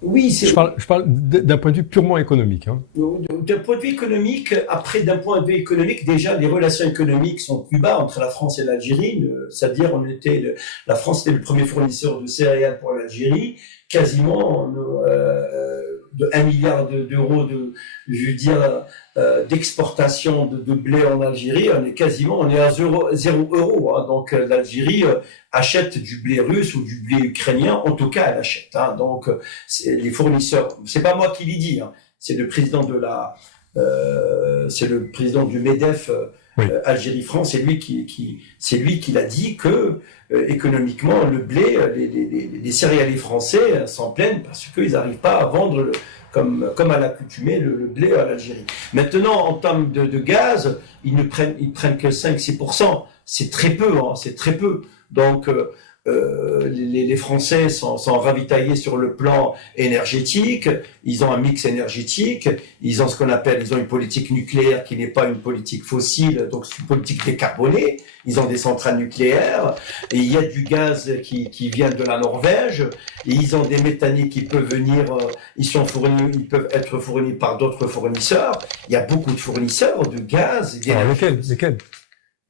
Oui, je parle d'un point de vue purement économique. Hein. D'un point de vue économique, après, d'un point de vue économique, déjà, les relations économiques sont plus bas entre la France et l'Algérie. C'est-à-dire, la France était le premier fournisseur de céréales pour l'Algérie, quasiment de 1 milliard d'euros d'exportation de blé en Algérie. On est à 0 euro. Hein. Donc, l'Algérie achète du blé russe ou du blé ukrainien. En tout cas, elle achète. Hein. Donc, les fournisseurs, c'est pas moi qui l'ai dit. Hein. C'est le président c'est le président du MEDEF oui. Algérie-France. C'est lui qui l'a dit que économiquement, le blé, les céréaliers français s'en plaignent parce qu'ils n'arrivent pas à vendre comme à l'accoutumée le blé à l'Algérie. Maintenant, en termes de gaz, ils prennent que 5-6%. C'est très peu, hein, c'est très peu. Donc, les Français sont ravitaillés sur le plan énergétique, ils ont un mix énergétique, ils ont ce qu'on appelle, ils ont une politique nucléaire qui n'est pas une politique fossile, donc c'est une politique décarbonée, ils ont des centrales nucléaires, et il y a du gaz qui vient de la Norvège, et ils ont des méthaniers qui peuvent venir, ils peuvent être fournis par d'autres fournisseurs, il y a beaucoup de fournisseurs de gaz. Alors lesquels?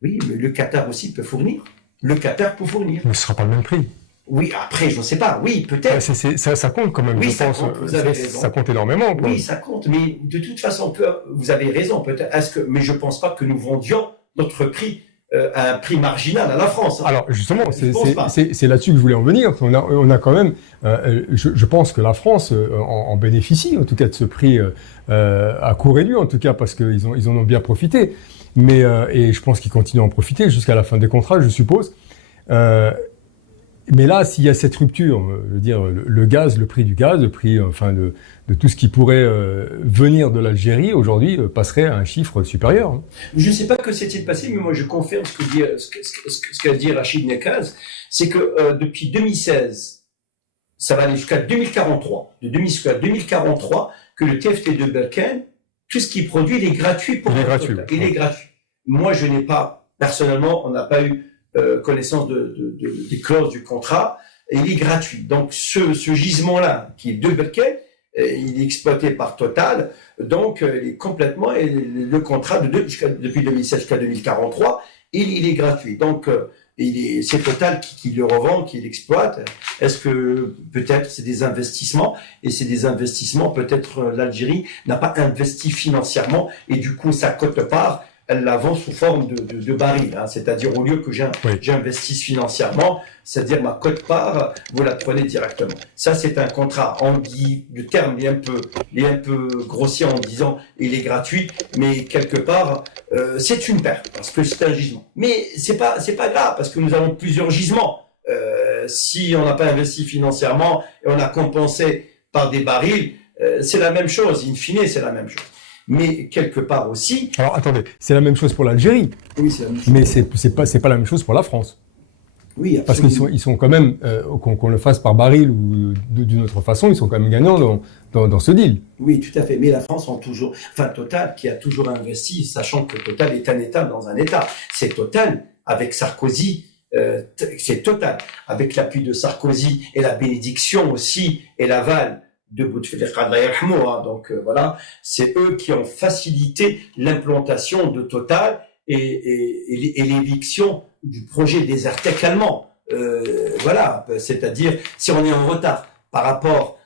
Oui, mais le Qatar aussi peut fournir. Le Qatar peut fournir. Mais ce sera pas le même prix. Oui, après, je ne sais pas. Oui, peut-être. Ça compte quand même, oui, je pense. Compte, vous avez raison. Ça compte énormément. Quoi. Oui, ça compte. Mais de toute façon, vous avez raison, peut-être. Mais je ne pense pas que nous vendions notre prix à un prix marginal à la France. Alors, justement, c'est là-dessus que je voulais en venir. On a quand même, je pense que la France en bénéficie, en tout cas, de ce prix à coût réduit, en tout cas, parce qu'ils en ont bien profité. Mais, et je pense qu'ils continuent à en profiter jusqu'à la fin des contrats, je suppose. Mais là, s'il y a cette rupture, je veux dire, le gaz, le prix du gaz, le prix, enfin, de tout ce qui pourrait venir de l'Algérie, aujourd'hui, passerait à un chiffre supérieur. Hein. Je ne sais pas que s'est-il passé, mais moi, je confirme ce qu'a dit Rachid Nekaz, c'est que depuis 2016, ça va aller jusqu'à 2043, de 2000 jusqu'à 2043, que le TFT de Berkane, tout ce qu'il produit, il est gratuit pour il est gratuit. Il est gratuit. Moi, je n'ai pas, personnellement, on n'a pas eu connaissance des clauses du contrat, et il est gratuit. Donc, ce gisement-là, qui est de Berkane, il est exploité par Total, donc il est complètement, le contrat depuis 2016 jusqu'à 2043, il est gratuit. Donc, c'est Total qui le revend, qui l'exploite. Est-ce que peut-être c'est des investissements, et c'est des investissements, peut-être l'Algérie n'a pas investi financièrement, et du coup sa quote-part, elle la vend sous forme de baril, hein, c'est-à-dire au lieu que j'investisse financièrement, c'est-à-dire ma quote-part, vous la prenez directement. Ça, c'est un contrat. Le terme est un peu grossier en disant il est gratuit, mais quelque part, c'est une perte parce que c'est un gisement. Mais c'est pas grave parce que nous avons plusieurs gisements. Si on n'a pas investi financièrement et on a compensé par des barils, c'est la même chose. In fine, c'est la même chose. Mais quelque part aussi. Alors attendez, c'est la même chose pour l'Algérie. Oui, c'est la même chose. Mais c'est pas la même chose pour la France. Oui, absolument. Parce qu'ils sont quand même, qu'on le fasse par baril ou d'une autre façon, ils sont quand même gagnants dans ce deal. Oui, tout à fait. Mais la France Total qui a toujours investi, sachant que Total est un État dans un État. C'est Total avec Sarkozy. C'est Total avec l'appui de Sarkozy et la bénédiction aussi et l'aval de Bouteflika, donc voilà, c'est eux qui ont facilité l'implantation de Total et l'éviction du projet Desertec allemand. Voilà, c'est-à-dire si on est en retard par rapport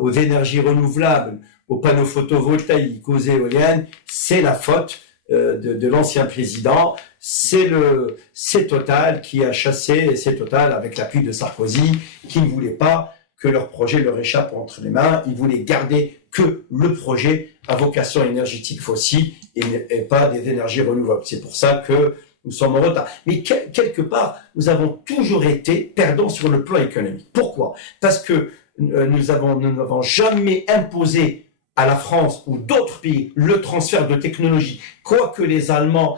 aux énergies renouvelables, aux panneaux photovoltaïques, aux éoliennes, c'est la faute de l'ancien président, c'est Total qui a chassé, et c'est Total avec l'appui de Sarkozy qui ne voulait pas que leur projet leur échappe entre les mains. Ils voulaient garder que le projet à vocation énergétique fossile et pas des énergies renouvelables. C'est pour ça que nous sommes en retard. Mais quelque part, nous avons toujours été perdants sur le plan économique. Pourquoi? Parce que nous n'avons jamais imposé à la France ou d'autres pays le transfert de technologie. Quoique les Est-Allemands,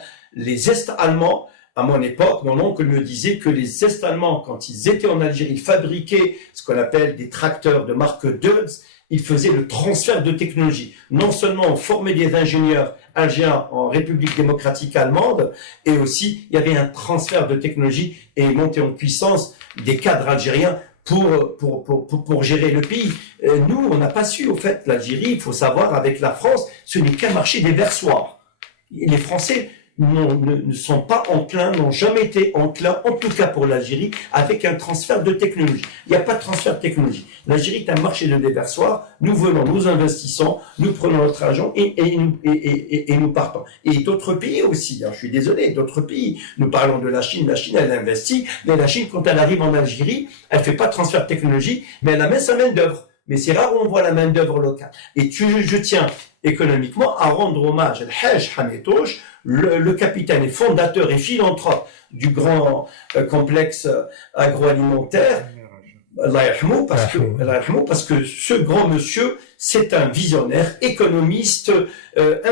à mon époque, mon oncle me disait que les Est-Allemands, quand ils étaient en Algérie, fabriquaient ce qu'on appelle des tracteurs de marque Dodge, ils faisaient le transfert de technologie. Non seulement on formait des ingénieurs algériens en République démocratique allemande, et aussi il y avait un transfert de technologie et montée en puissance des cadres algériens pour gérer le pays. Nous, on n'a pas su, au fait, l'Algérie, il faut savoir, avec la France, ce n'est qu'un marché des versoirs. Les Français ne sont pas enclins, n'ont jamais été enclins, en tout cas pour l'Algérie, avec un transfert de technologie. Il n'y a pas de transfert de technologie. L'Algérie est un marché de déversoir. Nous venons, nous investissons, nous prenons notre argent et nous partons. Et d'autres pays aussi, hein, je suis désolé, d'autres pays. Nous parlons de la Chine, elle investit, mais la Chine, quand elle arrive en Algérie, elle fait pas de transfert de technologie, mais elle amène sa main-d'œuvre. Mais c'est rare où on voit la main-d'œuvre locale. Et je tiens économiquement à rendre hommage à El-Hajj Hametouch, le capitaine et fondateur et philanthrope du grand complexe agroalimentaire, Allah yarhamou, parce que ce grand monsieur, c'est un visionnaire, économiste,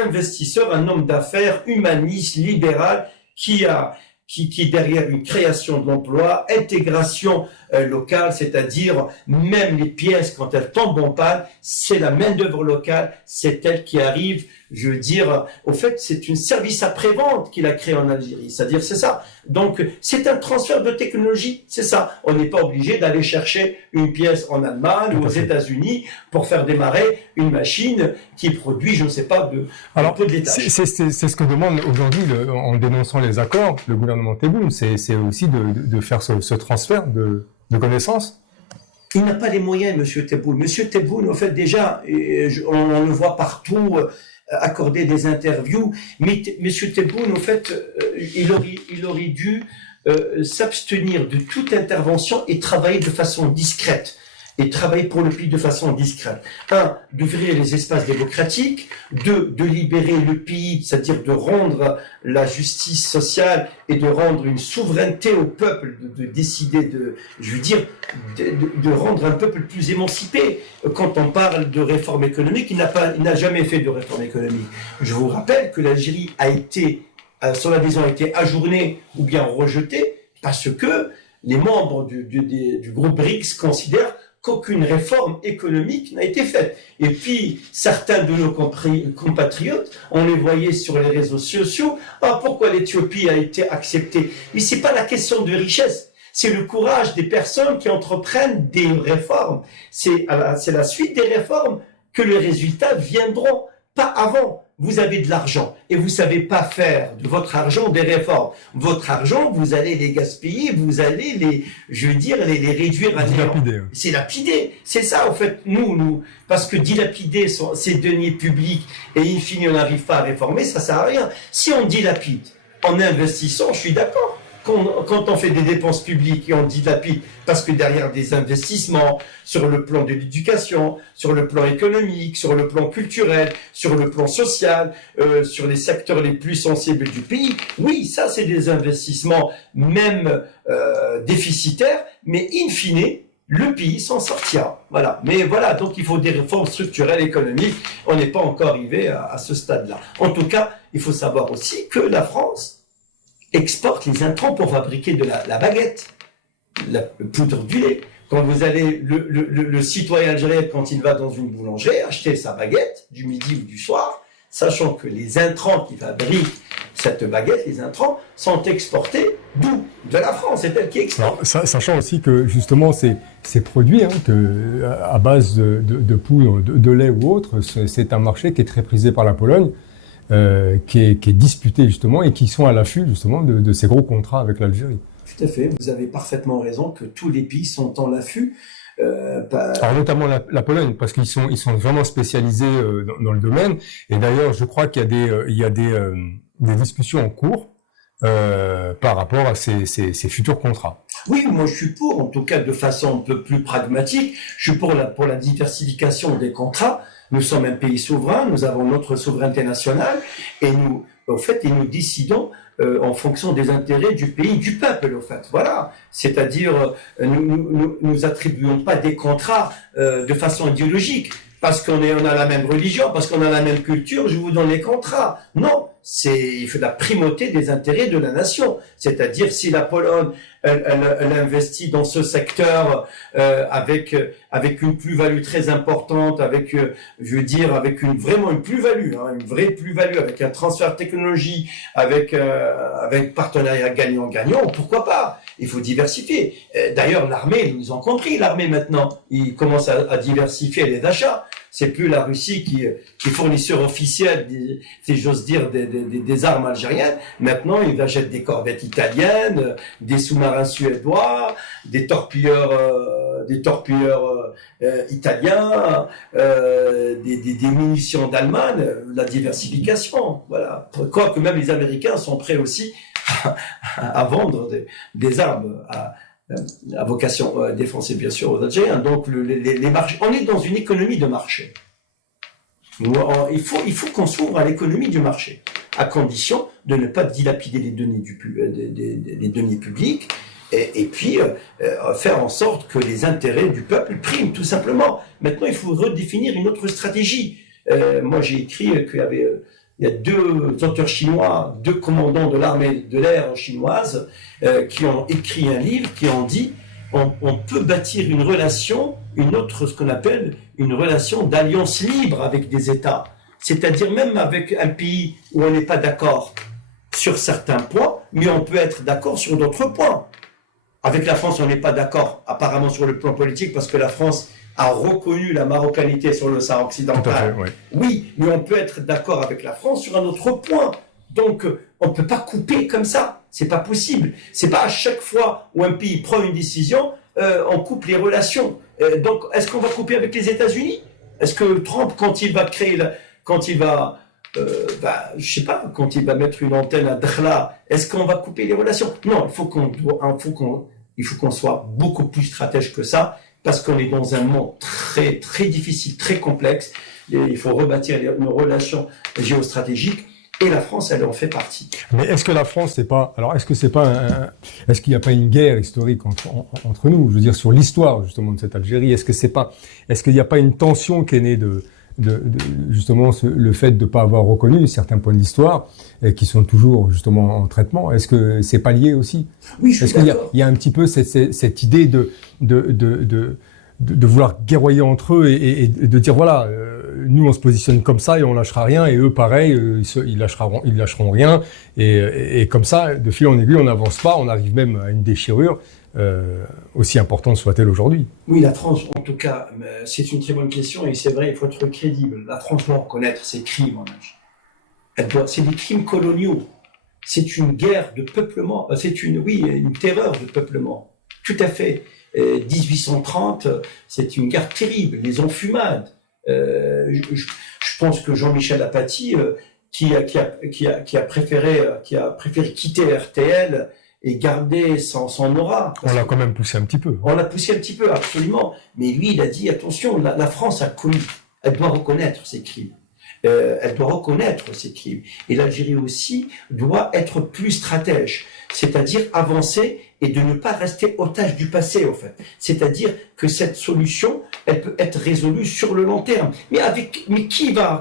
investisseur, un homme d'affaires, humaniste, libéral, qui a qui derrière une création de l'emploi, intégration locale, c'est-à-dire même les pièces quand elles tombent en panne, c'est la main-d'œuvre locale, c'est elle qui arrive. Je veux dire, au fait, c'est un service après-vente qu'il a créé en Algérie. C'est-à-dire, c'est ça. Donc, c'est un transfert de technologie, c'est ça. On n'est pas obligé d'aller chercher une pièce en Allemagne ou aux États-Unis pour faire démarrer une machine qui produit, je ne sais pas, un peu de laitage. C'est ce que demande aujourd'hui, en dénonçant les accords, le gouvernement Tebboune. C'est aussi de faire ce transfert de connaissances. Il n'a pas les moyens, Monsieur Tebboune. Monsieur Tebboune, au fait, déjà, on le voit partout, accorder des interviews, mais Monsieur Tebboune, au fait, il aurait dû s'abstenir de toute intervention et travailler de façon discrète. Et travailler pour le pays de façon discrète. Un, d'ouvrir les espaces démocratiques. Deux, de libérer le pays, c'est-à-dire de rendre la justice sociale et de rendre une souveraineté au peuple, de décider de rendre un peuple plus émancipé. Quand on parle de réforme économique, il n'a jamais fait de réforme économique. Je vous rappelle que l'Algérie son adhésion a été ajournée ou bien rejetée parce que les membres du groupe BRICS considèrent qu'aucune réforme économique n'a été faite. Et puis, certains de nos compatriotes, on les voyait sur les réseaux sociaux, pourquoi l'Éthiopie a été acceptée? Mais c'est pas la question de richesse, c'est le courage des personnes qui entreprennent des réformes. C'est la suite des réformes que les résultats viendront, pas avant. Vous avez de l'argent et vous savez pas faire de votre argent des réformes. Votre argent, vous allez les gaspiller, vous allez les réduire à néant. C'est lapider. C'est ça, en fait, parce que dilapider ces deniers publics et in fine on n'arrive pas à réformer, ça sert à rien. Si on dilapide en investissant, je suis d'accord. Quand on fait des dépenses publiques et on dilapide, parce que derrière des investissements, sur le plan de l'éducation, sur le plan économique, sur le plan culturel, sur le plan social, sur les secteurs les plus sensibles du pays, oui, ça c'est des investissements même déficitaires, mais in fine, le pays s'en sortira. Voilà. Mais voilà, donc il faut des réformes structurelles économiques. On n'est pas encore arrivé à ce stade-là. En tout cas, il faut savoir aussi que la France exporte les intrants pour fabriquer de la baguette, la poudre du lait. Quand vous allez, le citoyen algérien, quand il va dans une boulangerie, acheter sa baguette du midi ou du soir, sachant que les intrants qui fabriquent cette baguette, les intrants, sont exportés d'où? De la France, c'est elle qui exporte. Alors, sachant aussi que justement ces produits, à base de poudre, de lait ou autre, c'est un marché qui est très prisé par la Pologne. Qui est disputé justement et qui sont à l'affût justement de ces gros contrats avec l'Algérie. Tout à fait, vous avez parfaitement raison que tous les pays sont en l'affût. Alors notamment la Pologne, parce qu'ils sont vraiment spécialisés dans le domaine. Et d'ailleurs, je crois qu'il y a des discussions en cours par rapport à ces futurs contrats. Oui, moi je suis pour, en tout cas de façon un peu plus pragmatique. Je suis pour la diversification des contrats. Nous sommes un pays souverain, nous avons notre souveraineté nationale et nous décidons en fonction des intérêts du pays, du peuple, au fait. Voilà. C'est-à-dire, nous attribuons pas des contrats de façon idéologique. Parce qu'on a la même religion, parce qu'on a la même culture, je vous donne les contrats. Non, il faut la primauté des intérêts de la nation. C'est-à-dire, si la Pologne, elle investit dans ce secteur avec une plus-value très importante, avec vraiment une plus-value, une vraie plus-value, avec un transfert de technologie, avec partenariat gagnant-gagnant, pourquoi pas? Il faut diversifier. D'ailleurs, l'armée, ils ont compris, l'armée maintenant, ils commencent à diversifier les achats. C'est plus la Russie qui est fournisseur officiel, si j'ose dire, des armes algériennes. Maintenant, ils achètent des corvettes italiennes, des sous-marins suédois, des torpilleurs italiens, des munitions d'Allemagne. La diversification, voilà. Quoique même les Américains sont prêts aussi à vendre des armes à vocation défensive, bien sûr, aux Algériens. Donc, les marchés, on est dans une économie de marché. Il faut qu'on s'ouvre à l'économie du marché, à condition de ne pas dilapider les deniers publics et puis faire en sorte que les intérêts du peuple priment, tout simplement. Maintenant, il faut redéfinir une autre stratégie. Moi, j'ai écrit qu'il y avait il y a deux auteurs chinois, deux commandants de l'armée de l'air chinoise qui ont écrit un livre qui ont dit on peut bâtir une relation, une autre, ce qu'on appelle une relation d'alliance libre avec des États. C'est-à-dire même avec un pays où on n'est pas d'accord sur certains points, mais on peut être d'accord sur d'autres points. Avec la France, on n'est pas d'accord apparemment sur le plan politique parce que la France a reconnu la marocanité sur le Sahara occidental. Ouais. Oui, mais on peut être d'accord avec la France sur un autre point. Donc, on ne peut pas couper comme ça. C'est pas possible. C'est pas à chaque fois où un pays prend une décision, on coupe les relations. Donc, est-ce qu'on va couper avec les États-Unis? Est-ce que Trump, quand il va créer, quand il va, je sais pas, quand il va mettre une antenne à Dakhla, est-ce qu'on va couper les relations? Non, il faut qu'on soit beaucoup plus stratège que ça, parce qu'on est dans un monde très, très difficile, très complexe, et il faut rebâtir nos relations géostratégiques, et la France, elle en fait partie. Mais est-ce que la France, c'est pas, alors est-ce qu'il n'y a pas une guerre historique entre nous, je veux dire, sur l'histoire, justement, de cette Algérie? Est-ce qu'il n'y a pas une tension qui est née de justement le fait de ne pas avoir reconnu certains points de l'histoire et qui sont toujours justement en traitement? Est-ce que c'est pas lié aussi? Oui, je suis d'accord. Il y a un petit peu cette idée de vouloir guerroyer entre eux et de dire voilà, nous on se positionne comme ça et on lâchera rien, et eux pareil, ils lâcheront rien, et comme ça, de fil en aiguille, on n'avance pas, on arrive même à une déchirure aussi importante soit-elle aujourd'hui. Oui, la France, en tout cas, c'est une très bonne question, et c'est vrai, il faut être crédible. La France doit reconnaître ses crimes en Algérie. C'est des crimes coloniaux. C'est une guerre de peuplement. C'est une terreur de peuplement. Tout à fait. 1830, c'est une guerre terrible. Les enfumades. Je pense que Jean-Michel Apathy, qui a préféré quitter RTL et garder son aura. On l'a quand même poussé un petit peu. On l'a poussé un petit peu, absolument. Mais lui, il a dit, attention, la France a commis. Elle doit reconnaître ses crimes. Elle doit reconnaître ses crimes. Et l'Algérie aussi doit être plus stratège. C'est-à-dire avancer et de ne pas rester otage du passé, en fait. C'est-à-dire que cette solution, elle peut être résolue sur le long terme. Mais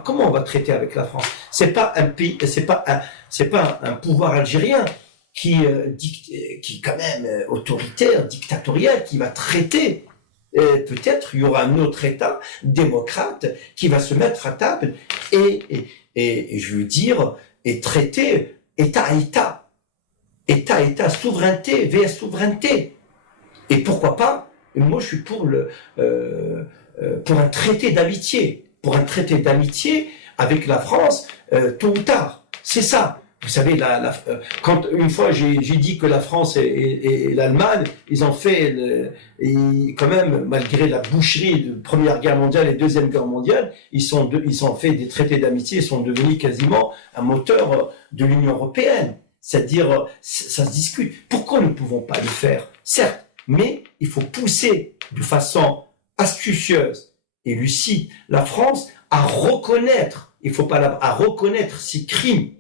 comment on va traiter avec la France? C'est pas un pays, c'est pas un pouvoir algérien qui est quand même autoritaire, dictatorial, qui va traiter. Peut-être il y aura un autre État démocrate qui va se mettre à table et je veux dire, et traiter État à État, souveraineté vs souveraineté. Et pourquoi pas, moi je suis pour un traité d'amitié, avec la France, tôt ou tard. C'est ça. Vous savez, quand une fois j'ai dit que la France et l'Allemagne, ils ont fait, quand même, malgré la boucherie de Première Guerre mondiale et Deuxième Guerre mondiale, ils ont fait des traités d'amitié, ils sont devenus quasiment un moteur de l'Union européenne. C'est-à-dire, ça se discute. Pourquoi nous ne pouvons pas le faire? Certes, mais il faut pousser de façon astucieuse et lucide la France à reconnaître ces crimes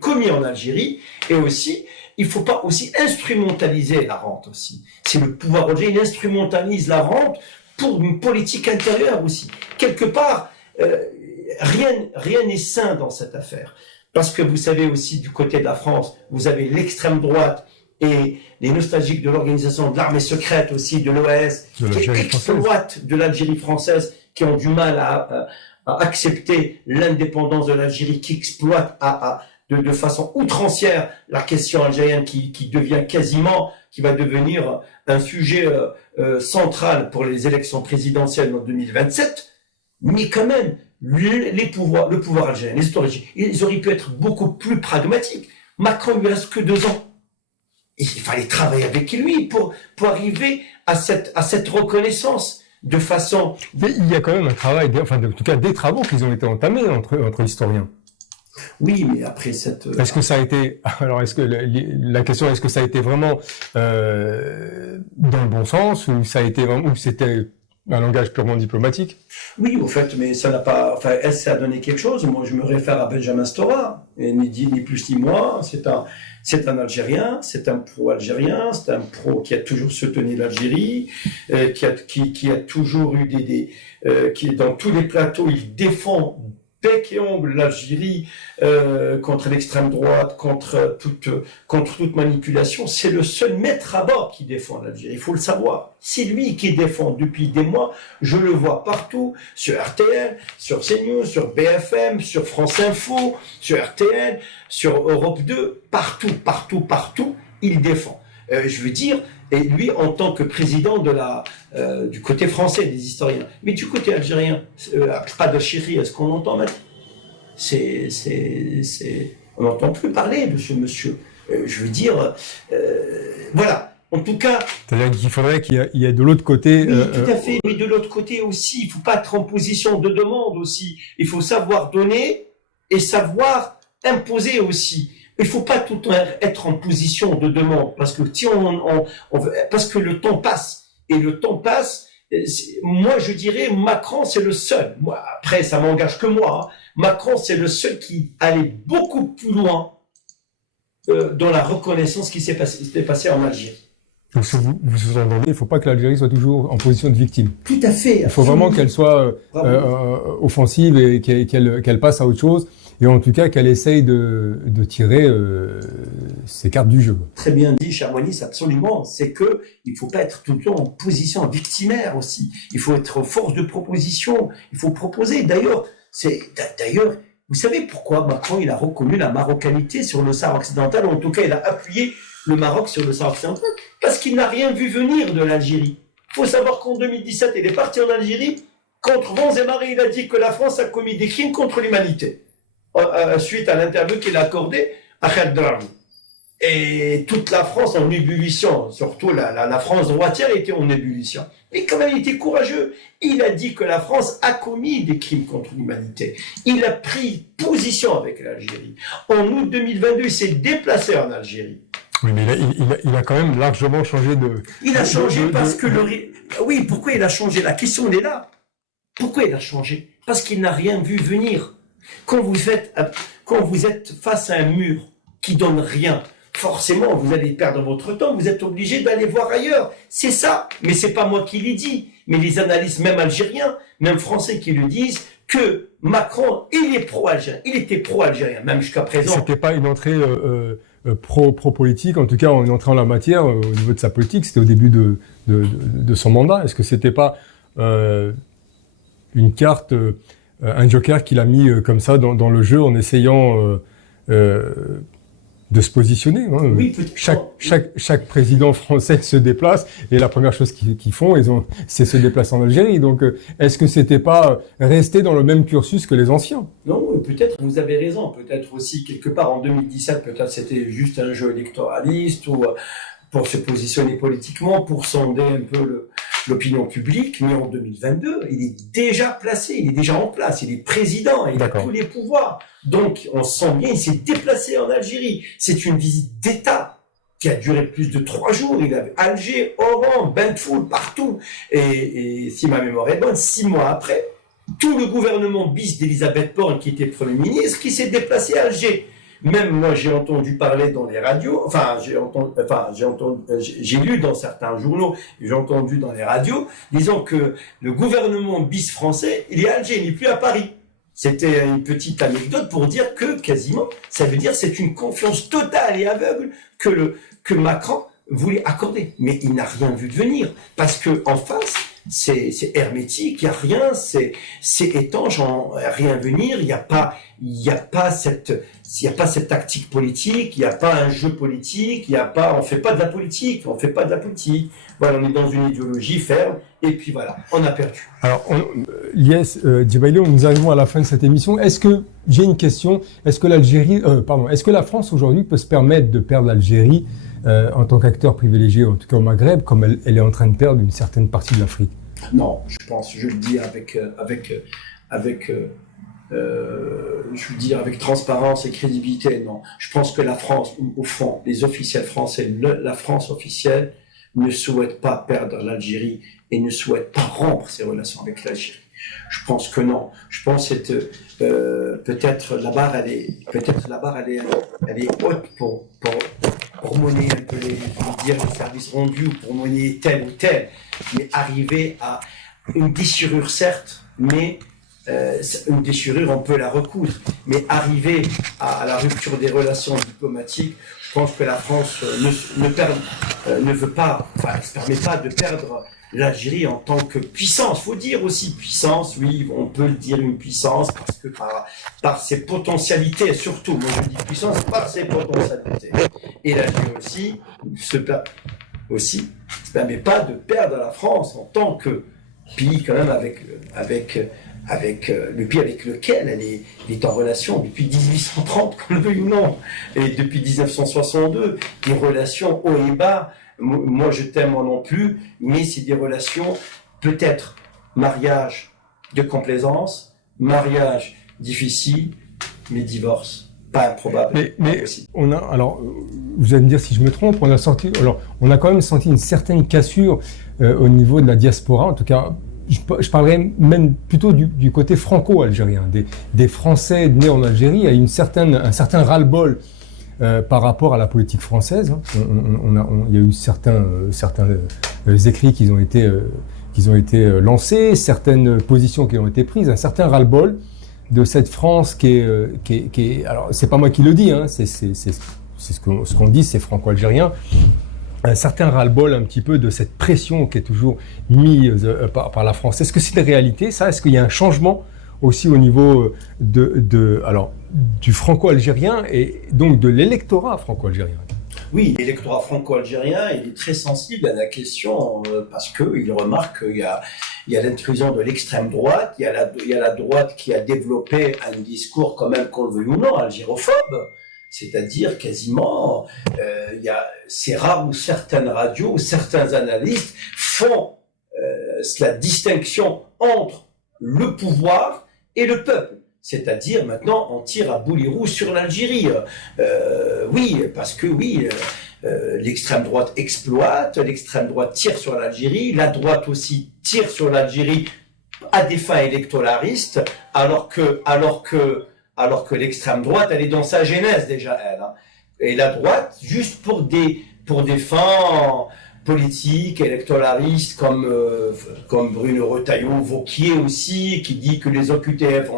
commis en Algérie, et aussi, il ne faut pas aussi instrumentaliser la rente aussi. C'est le pouvoir algérien, il instrumentalise la rente pour une politique intérieure aussi. Quelque part, rien n'est sain dans cette affaire. Parce que vous savez aussi, du côté de la France, vous avez l'extrême droite et les nostalgiques de l'organisation de l'armée secrète aussi, de l'OAS, qui exploitent de l'Algérie française, qui ont du mal à accepter l'indépendance de l'Algérie, qui exploite de façon outrancière la question algérienne, qui va devenir un sujet central pour les élections présidentielles en 2027. Mais quand même, le pouvoir algérien, les autorités, ils auraient pu être beaucoup plus pragmatiques. Macron, il lui reste que 2 ans. Il fallait travailler avec lui pour arriver à cette reconnaissance. De façon... Mais il y a quand même un travail, en tout cas des travaux qui ont été entamés entre historiens. Oui, mais après cette... Est-ce que ça a été... Alors, la question, est-ce que ça a été vraiment dans le bon sens, ou c'était un langage purement diplomatique? Oui, au fait, mais ça n'a pas... Enfin, est-ce que ça a donné quelque chose? Moi, je me réfère à Benjamin Stora, et ni plus ni moins. C'est un Algérien, c'est un pro-algérien, c'est un pro qui a toujours soutenu l'Algérie, qui a toujours eu qui dans tous les plateaux, il défend bec et ongle l'Algérie contre l'extrême droite, contre toute manipulation. C'est le seul maître à bord qui défend l'Algérie. Il faut le savoir. C'est lui qui défend depuis des mois. Je le vois partout, sur RTL, sur CNews, sur BFM, sur France Info, sur RTL, sur Europe 2, partout, il défend. Je veux dire, et lui en tant que président du côté français des historiens, mais du côté algérien, pas de Chiri, est-ce qu'on entend maintenant? On n'entend plus parler de ce monsieur. Je veux dire, voilà. En tout cas, c'est-à-dire qu'il faudrait qu'il y ait de l'autre côté. Oui, tout à fait. Mais de l'autre côté aussi, il ne faut pas être en position de demande aussi. Il faut savoir donner et savoir imposer aussi. Il ne faut pas tout le temps être en position de demande, parce que si parce que le temps passe, et le temps passe. Moi, je dirais, Macron, c'est le seul. Moi, après, ça m'engage que moi. Hein. Macron, c'est le seul qui allait beaucoup plus loin dans la reconnaissance qui s'est passé en Algérie. Donc, vous sous-entendez, il ne faut pas que l'Algérie soit toujours en position de victime. Tout à fait. Il faut vraiment qu'elle soit offensive et qu'elle passe à autre chose. Et en tout cas, qu'elle essaye de tirer ses cartes du jeu. Très bien dit, cher Moïse, absolument. C'est que il faut pas être tout le temps en position victimaire aussi. Il faut être force de proposition. Il faut proposer. D'ailleurs, vous savez pourquoi Macron il a reconnu la marocanité sur le Sahara occidental, ou en tout cas, il a appuyé le Maroc sur le Sahara occidental, parce qu'il n'a rien vu venir de l'Algérie. Il faut savoir qu'en 2017, il est parti en Algérie contre vents et marées. Il a dit que la France a commis des crimes contre l'humanité. Suite à l'interview qu'il a accordée à Khadraoui. Et toute la France en ébullition, surtout la France droitière était en ébullition. Mais quand même, il était courageux. Il a dit que la France a commis des crimes contre l'humanité. Il a pris position avec l'Algérie. En août 2022, il s'est déplacé en Algérie. Oui, mais il a quand même largement changé de... Il a changé parce que Oui, pourquoi il a changé? La question, elle est là. Pourquoi il a changé? Parce qu'il n'a rien vu venir. Quand vous êtes face à un mur qui donne rien, forcément, vous allez perdre votre temps, vous êtes obligé d'aller voir ailleurs. C'est ça, mais c'est pas moi qui l'ai dit, mais les analystes, même algériens, même français qui le disent, que Macron, il est pro-algérien, il était pro-algérien, même jusqu'à présent. C'était pas une entrée pro-politique, en tout cas une entrée en la matière au niveau de sa politique, c'était au début de son mandat. Est-ce que c'était pas une carte... un joker qu'il a mis comme ça dans le jeu en essayant de se positionner. Hein. Oui, peut-être. Chaque président français se déplace et la première chose qu'ils font, c'est se déplacer en Algérie. Donc, est-ce que c'était pas rester dans le même cursus que les anciens? Non, peut-être vous avez raison. Peut-être aussi quelque part en 2017, peut-être c'était juste un jeu électoraliste ou pour se positionner politiquement, pour sonder un peu l'opinion publique, mais en 2022, il est déjà placé, il est déjà en place, il est président, il a tous les pouvoirs. Donc, on sent bien, il s'est déplacé en Algérie. C'est une visite d'État qui a duré plus de 3 jours. Il avait Alger, Oran, Benfoul, partout. Et si ma mémoire est bonne, 6 mois après, tout le gouvernement bis d'Elisabeth Borne, qui était Premier ministre, qui s'est déplacé à Alger. Même moi, j'ai entendu parler dans les radios, j'ai lu dans certains journaux, j'ai entendu dans les radios, disant que le gouvernement bis français, il est à Alger, il n'est plus à Paris. C'était une petite anecdote pour dire que, quasiment, ça veut dire c'est une confiance totale et aveugle que Macron voulait accorder. Mais il n'a rien vu de venir, parce que en face, c'est hermétique, il n'y a rien, c'est étanche, rien venir, il n'y a pas cette tactique politique, il n'y a pas un jeu politique, on fait pas de la politique. Voilà, on est dans une idéologie ferme, et puis voilà, on a perdu. Alors, Lies Djebailo, nous arrivons à la fin de cette émission. J'ai une question, est-ce que la France aujourd'hui peut se permettre de perdre l'Algérie en tant qu'acteur privilégié, en tout cas au Maghreb, comme elle est en train de perdre une certaine partie de l'Afrique? Non, je le dis avec transparence et crédibilité, non. Je pense que la France, au fond, les officiels français, la France officielle ne souhaite pas perdre l'Algérie et ne souhaite pas rompre ses relations avec l'Algérie. Je pense que non. Je pense que peut-être la barre elle est haute pour monnayer un peu les services rendus ou pour monnayer tel ou tel, mais arriver à une déchirure certes, mais une déchirure, on peut la recoudre. Mais arriver à la rupture des relations diplomatiques, je pense que la France ne veut pas, enfin, ne se permet pas de perdre l'Algérie en tant que puissance. Faut dire aussi puissance, oui, on peut le dire une puissance parce que par ses potentialités, surtout, moi je dis puissance par ses potentialités. Et l'Algérie aussi se permet pas de perdre la France en tant que pays quand même avec le pays avec lequel elle est en relation depuis 1830, qu'on le veuille ou non, et depuis 1962, des relations haut et bas. Moi, je t'aime, moi non plus, mais c'est des relations, peut-être mariage de complaisance, mariage difficile, mais divorce pas improbable. Mais on a, alors, vous allez me dire si je me trompe, on a quand même senti une certaine cassure au niveau de la diaspora, en tout cas. Je parlerais même plutôt du côté franco-algérien, des Français nés en Algérie. Il y a un certain ras-le-bol par rapport à la politique française. Il y a eu certains écrits qui ont été lancés, certaines positions qui ont été prises, un certain ras-le-bol de cette France qui est alors c'est pas moi qui le dis, hein, c'est ce qu'on dit, c'est franco-algérien. Un certain ras-le-bol un petit peu de cette pression qui est toujours mise par la France. Est-ce que c'est une réalité, ça? Est-ce qu'il y a un changement aussi au niveau du franco-algérien et donc de l'électorat franco-algérien? Oui, l'électorat franco-algérien, il est très sensible à la question parce qu'il remarque qu'il y a l'intrusion de l'extrême droite, il y a la droite qui a développé un discours quand même, qu'on le veuille ou non, algérophobe. C'est-à-dire quasiment, c'est rare où certaines radios, certains analystes font la distinction entre le pouvoir et le peuple. C'est-à-dire maintenant, on tire à boulet rouge sur l'Algérie. Oui, parce que oui, l'extrême droite exploite, l'extrême droite tire sur l'Algérie, la droite aussi tire sur l'Algérie à des fins électoralistes, alors que l'extrême droite, elle est dans sa genèse déjà, elle. Hein. Et la droite, juste pour des fins politiques, électoralistes, comme Bruno Retailleau-Wauquiez aussi, qui dit que les OQTF,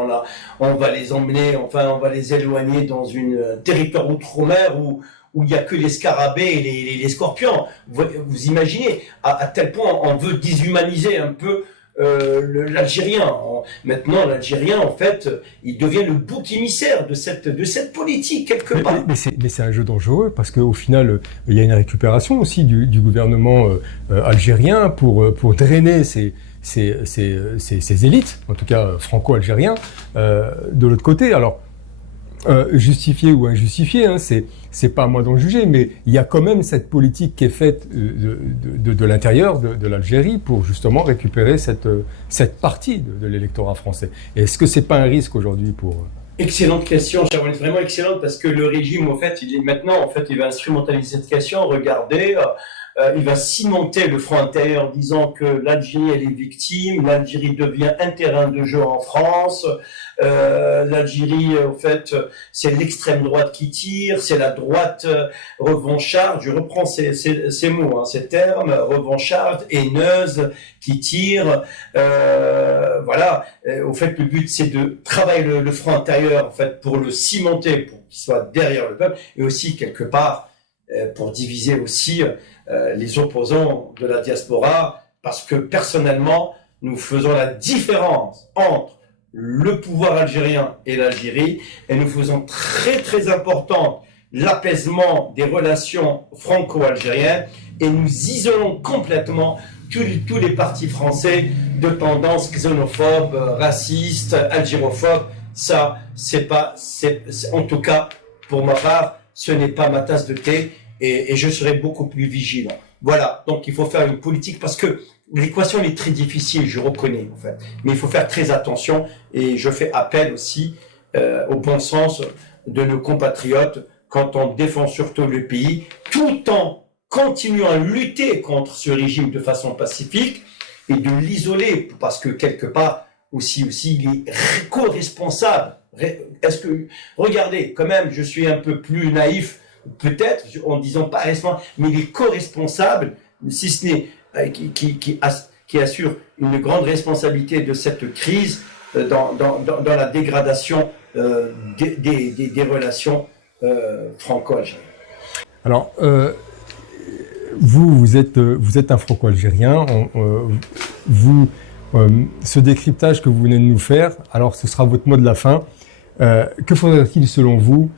on va les emmener, enfin, on va les éloigner dans un territoire outre-mer où il n'y a que les scarabées et les scorpions. Vous imaginez à tel point on veut déshumaniser un peu l'Algérien. Maintenant, l'Algérien, en fait, il devient le bouc émissaire de cette politique, quelque part. Mais c'est un jeu dangereux, parce qu'au final, il y a une récupération aussi du gouvernement algérien pour drainer ces élites, en tout cas franco-algériens, de l'autre côté. Alors, justifié ou injustifié, hein, c'est pas à moi d'en juger, mais il y a quand même cette politique qui est faite de l'intérieur de l'Algérie pour justement récupérer cette partie de l'électorat français. Et est-ce que c'est pas un risque aujourd'hui pour... Excellente question, Sharon, vraiment excellente, parce que le régime, en fait, il va instrumentaliser cette question. Regardez, il va cimenter le front intérieur, disant que l'Algérie, elle est victime, l'Algérie devient un terrain de jeu en France, l'Algérie, en fait, c'est l'extrême droite qui tire, c'est la droite revancharde, je reprends ces mots, hein, ces termes, revancharde, haineuse, qui tire, voilà. Au fait, le but, c'est de travailler le front intérieur, en fait, pour le cimenter, pour qu'il soit derrière le peuple, et aussi, quelque part, pour diviser aussi les opposants de la diaspora, parce que personnellement, nous faisons la différence entre le pouvoir algérien et l'Algérie, et nous faisons très très important l'apaisement des relations franco-algériennes, et nous isolons complètement tous les partis français de tendance xénophobe, raciste, algérophobe. Ça, en tout cas, pour ma part, ce n'est pas ma tasse de thé, et je serai beaucoup plus vigilant. Voilà, donc il faut faire une politique, parce que l'équation est très difficile, je reconnais en fait, mais il faut faire très attention, et je fais appel aussi au bon sens de nos compatriotes quand on défend surtout le pays, tout en continuant à lutter contre ce régime de façon pacifique et de l'isoler, parce que quelque part aussi il est co-responsable. Regardez, quand même, je suis un peu plus naïf, peut-être, en disant pas responsable, mais il est co-responsable, si ce n'est qui assure une grande responsabilité de cette crise, dans la dégradation des relations franco-algériennes. Alors, vous êtes un franco-algérien. Ce décryptage que vous venez de nous faire, alors ce sera votre mot de la fin. Que faudrait-il selon vous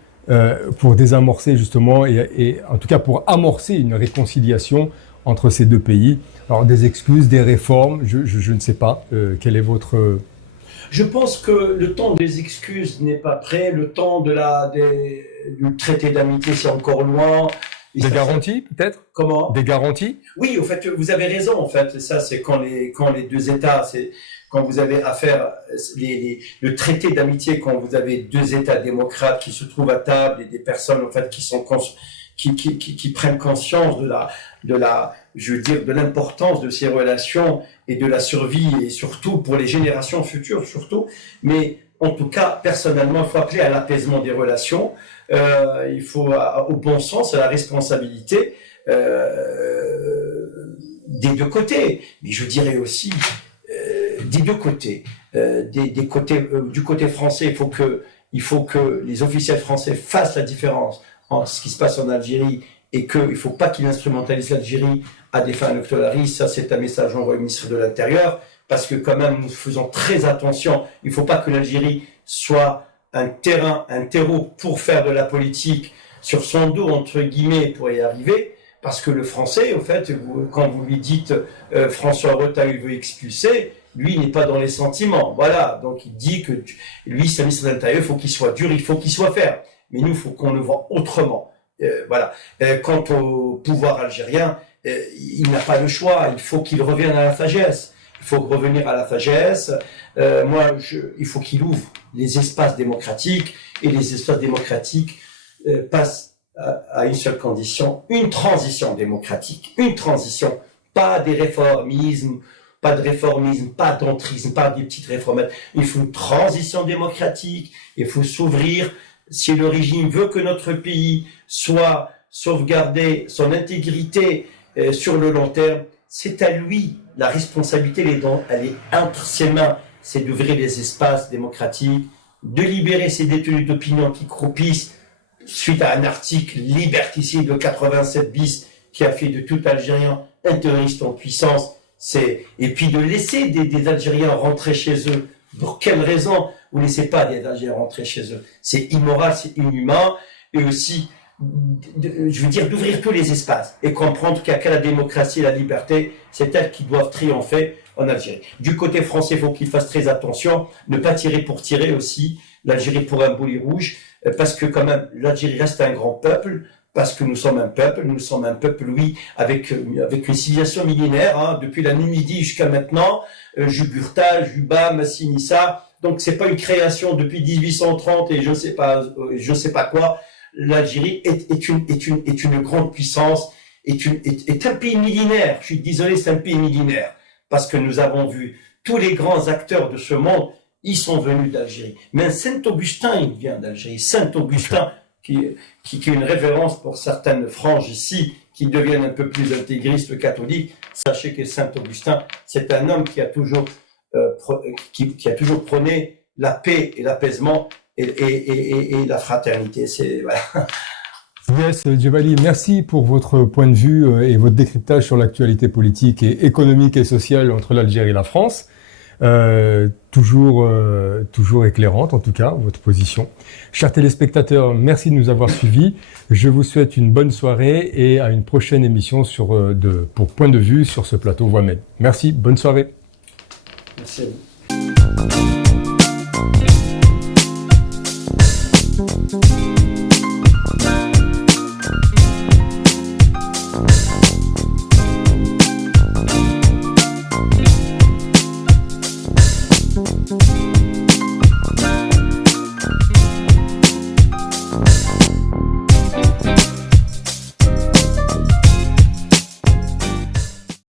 pour désamorcer justement et en tout cas pour amorcer une réconciliation entre ces deux pays? Alors des excuses, des réformes, je ne sais pas. Quel est votre... Je pense que le temps des excuses n'est pas prêt, le temps du traité d'amitié c'est encore loin. Des garanties, peut-être? Comment? Des garanties? Oui, au fait, vous avez raison, en fait. Ça, c'est quand les deux États, quand vous avez affaire, le traité d'amitié, quand vous avez deux États démocrates qui se trouvent à table et des personnes, en fait, qui prennent conscience de l'importance de ces relations et de la survie et surtout pour les générations futures, surtout. Mais, en tout cas, personnellement, il faut appeler à l'apaisement des relations. Il faut au bon sens, à la responsabilité des deux côtés. Mais je dirais aussi des deux côtés. Du côté français, il faut que les officiels français fassent la différence entre ce qui se passe en Algérie et qu'il ne faut pas qu'ils instrumentalisent l'Algérie à des fins électoralistes. Ça, c'est un message envoyé au ministre de l'Intérieur, parce que quand même, nous faisons très attention. Il ne faut pas que l'Algérie soit un terreau pour faire de la politique sur son dos, entre guillemets, pour y arriver, parce que le français, au fait, quand vous lui dites François Retailleau veut expulser, lui, il n'est pas dans les sentiments. Voilà, donc il dit que lui, c'est un ministre de l'Intérieur, il faut qu'il soit dur, il faut qu'il soit ferme. Mais nous, il faut qu'on le voit autrement. Voilà. Quant au pouvoir algérien, il n'a pas le choix, il faut qu'il revienne à la sagesse. Il faut revenir à la sagesse. Il faut qu'il ouvre les espaces démocratiques, et les espaces démocratiques passent à une seule condition, une transition démocratique, une transition, pas des réformismes, pas d'entrisme, pas des petites réformes. Il faut une transition démocratique, il faut s'ouvrir. Si le régime veut que notre pays soit sauvegardé, son intégrité sur le long terme, c'est à lui. La responsabilité, elle est entre ses mains. C'est d'ouvrir les espaces démocratiques, de libérer ces détenus d'opinion qui croupissent suite à un article liberticide de 87 bis qui a fait de tout Algérien un terroriste en puissance. Et puis de laisser des Algériens rentrer chez eux. Pour quelle raison vous ne laissez pas des Algériens rentrer chez eux? C'est immoral, c'est inhumain. Et aussi, je veux dire, d'ouvrir tous les espaces et comprendre qu'il n'y a que la démocratie et la liberté, c'est elles qui doivent triompher en Algérie. Du côté français, il faut qu'il fasse très attention, ne pas tirer pour tirer aussi, l'Algérie pour un boulet rouge, parce que quand même, l'Algérie reste un grand peuple, parce que nous sommes un peuple, oui, avec une civilisation millénaire, hein, depuis la Numidie jusqu'à maintenant, Jugurtha, Juba, Massinissa, donc c'est pas une création depuis 1830 et je sais pas quoi. L'Algérie est une grande puissance, est un pays millénaire. Je suis désolé, c'est un pays millénaire. Parce que nous avons vu tous les grands acteurs de ce monde, ils sont venus d'Algérie. Même Saint-Augustin, il vient d'Algérie. Saint-Augustin, qui est une référence pour certaines franges ici, qui deviennent un peu plus intégristes catholiques. Sachez que Saint-Augustin, c'est un homme qui a toujours prôné la paix et l'apaisement et la fraternité. Voilà. Yes, Djebali, merci pour votre point de vue et votre décryptage sur l'actualité politique et économique et sociale entre l'Algérie et la France. Toujours éclairante, en tout cas, votre position. Chers téléspectateurs, merci de nous avoir suivis. Je vous souhaite une bonne soirée et à une prochaine émission pour Point de vue sur ce plateau Voix-Med. Merci, bonne soirée. Merci à vous. Thank you.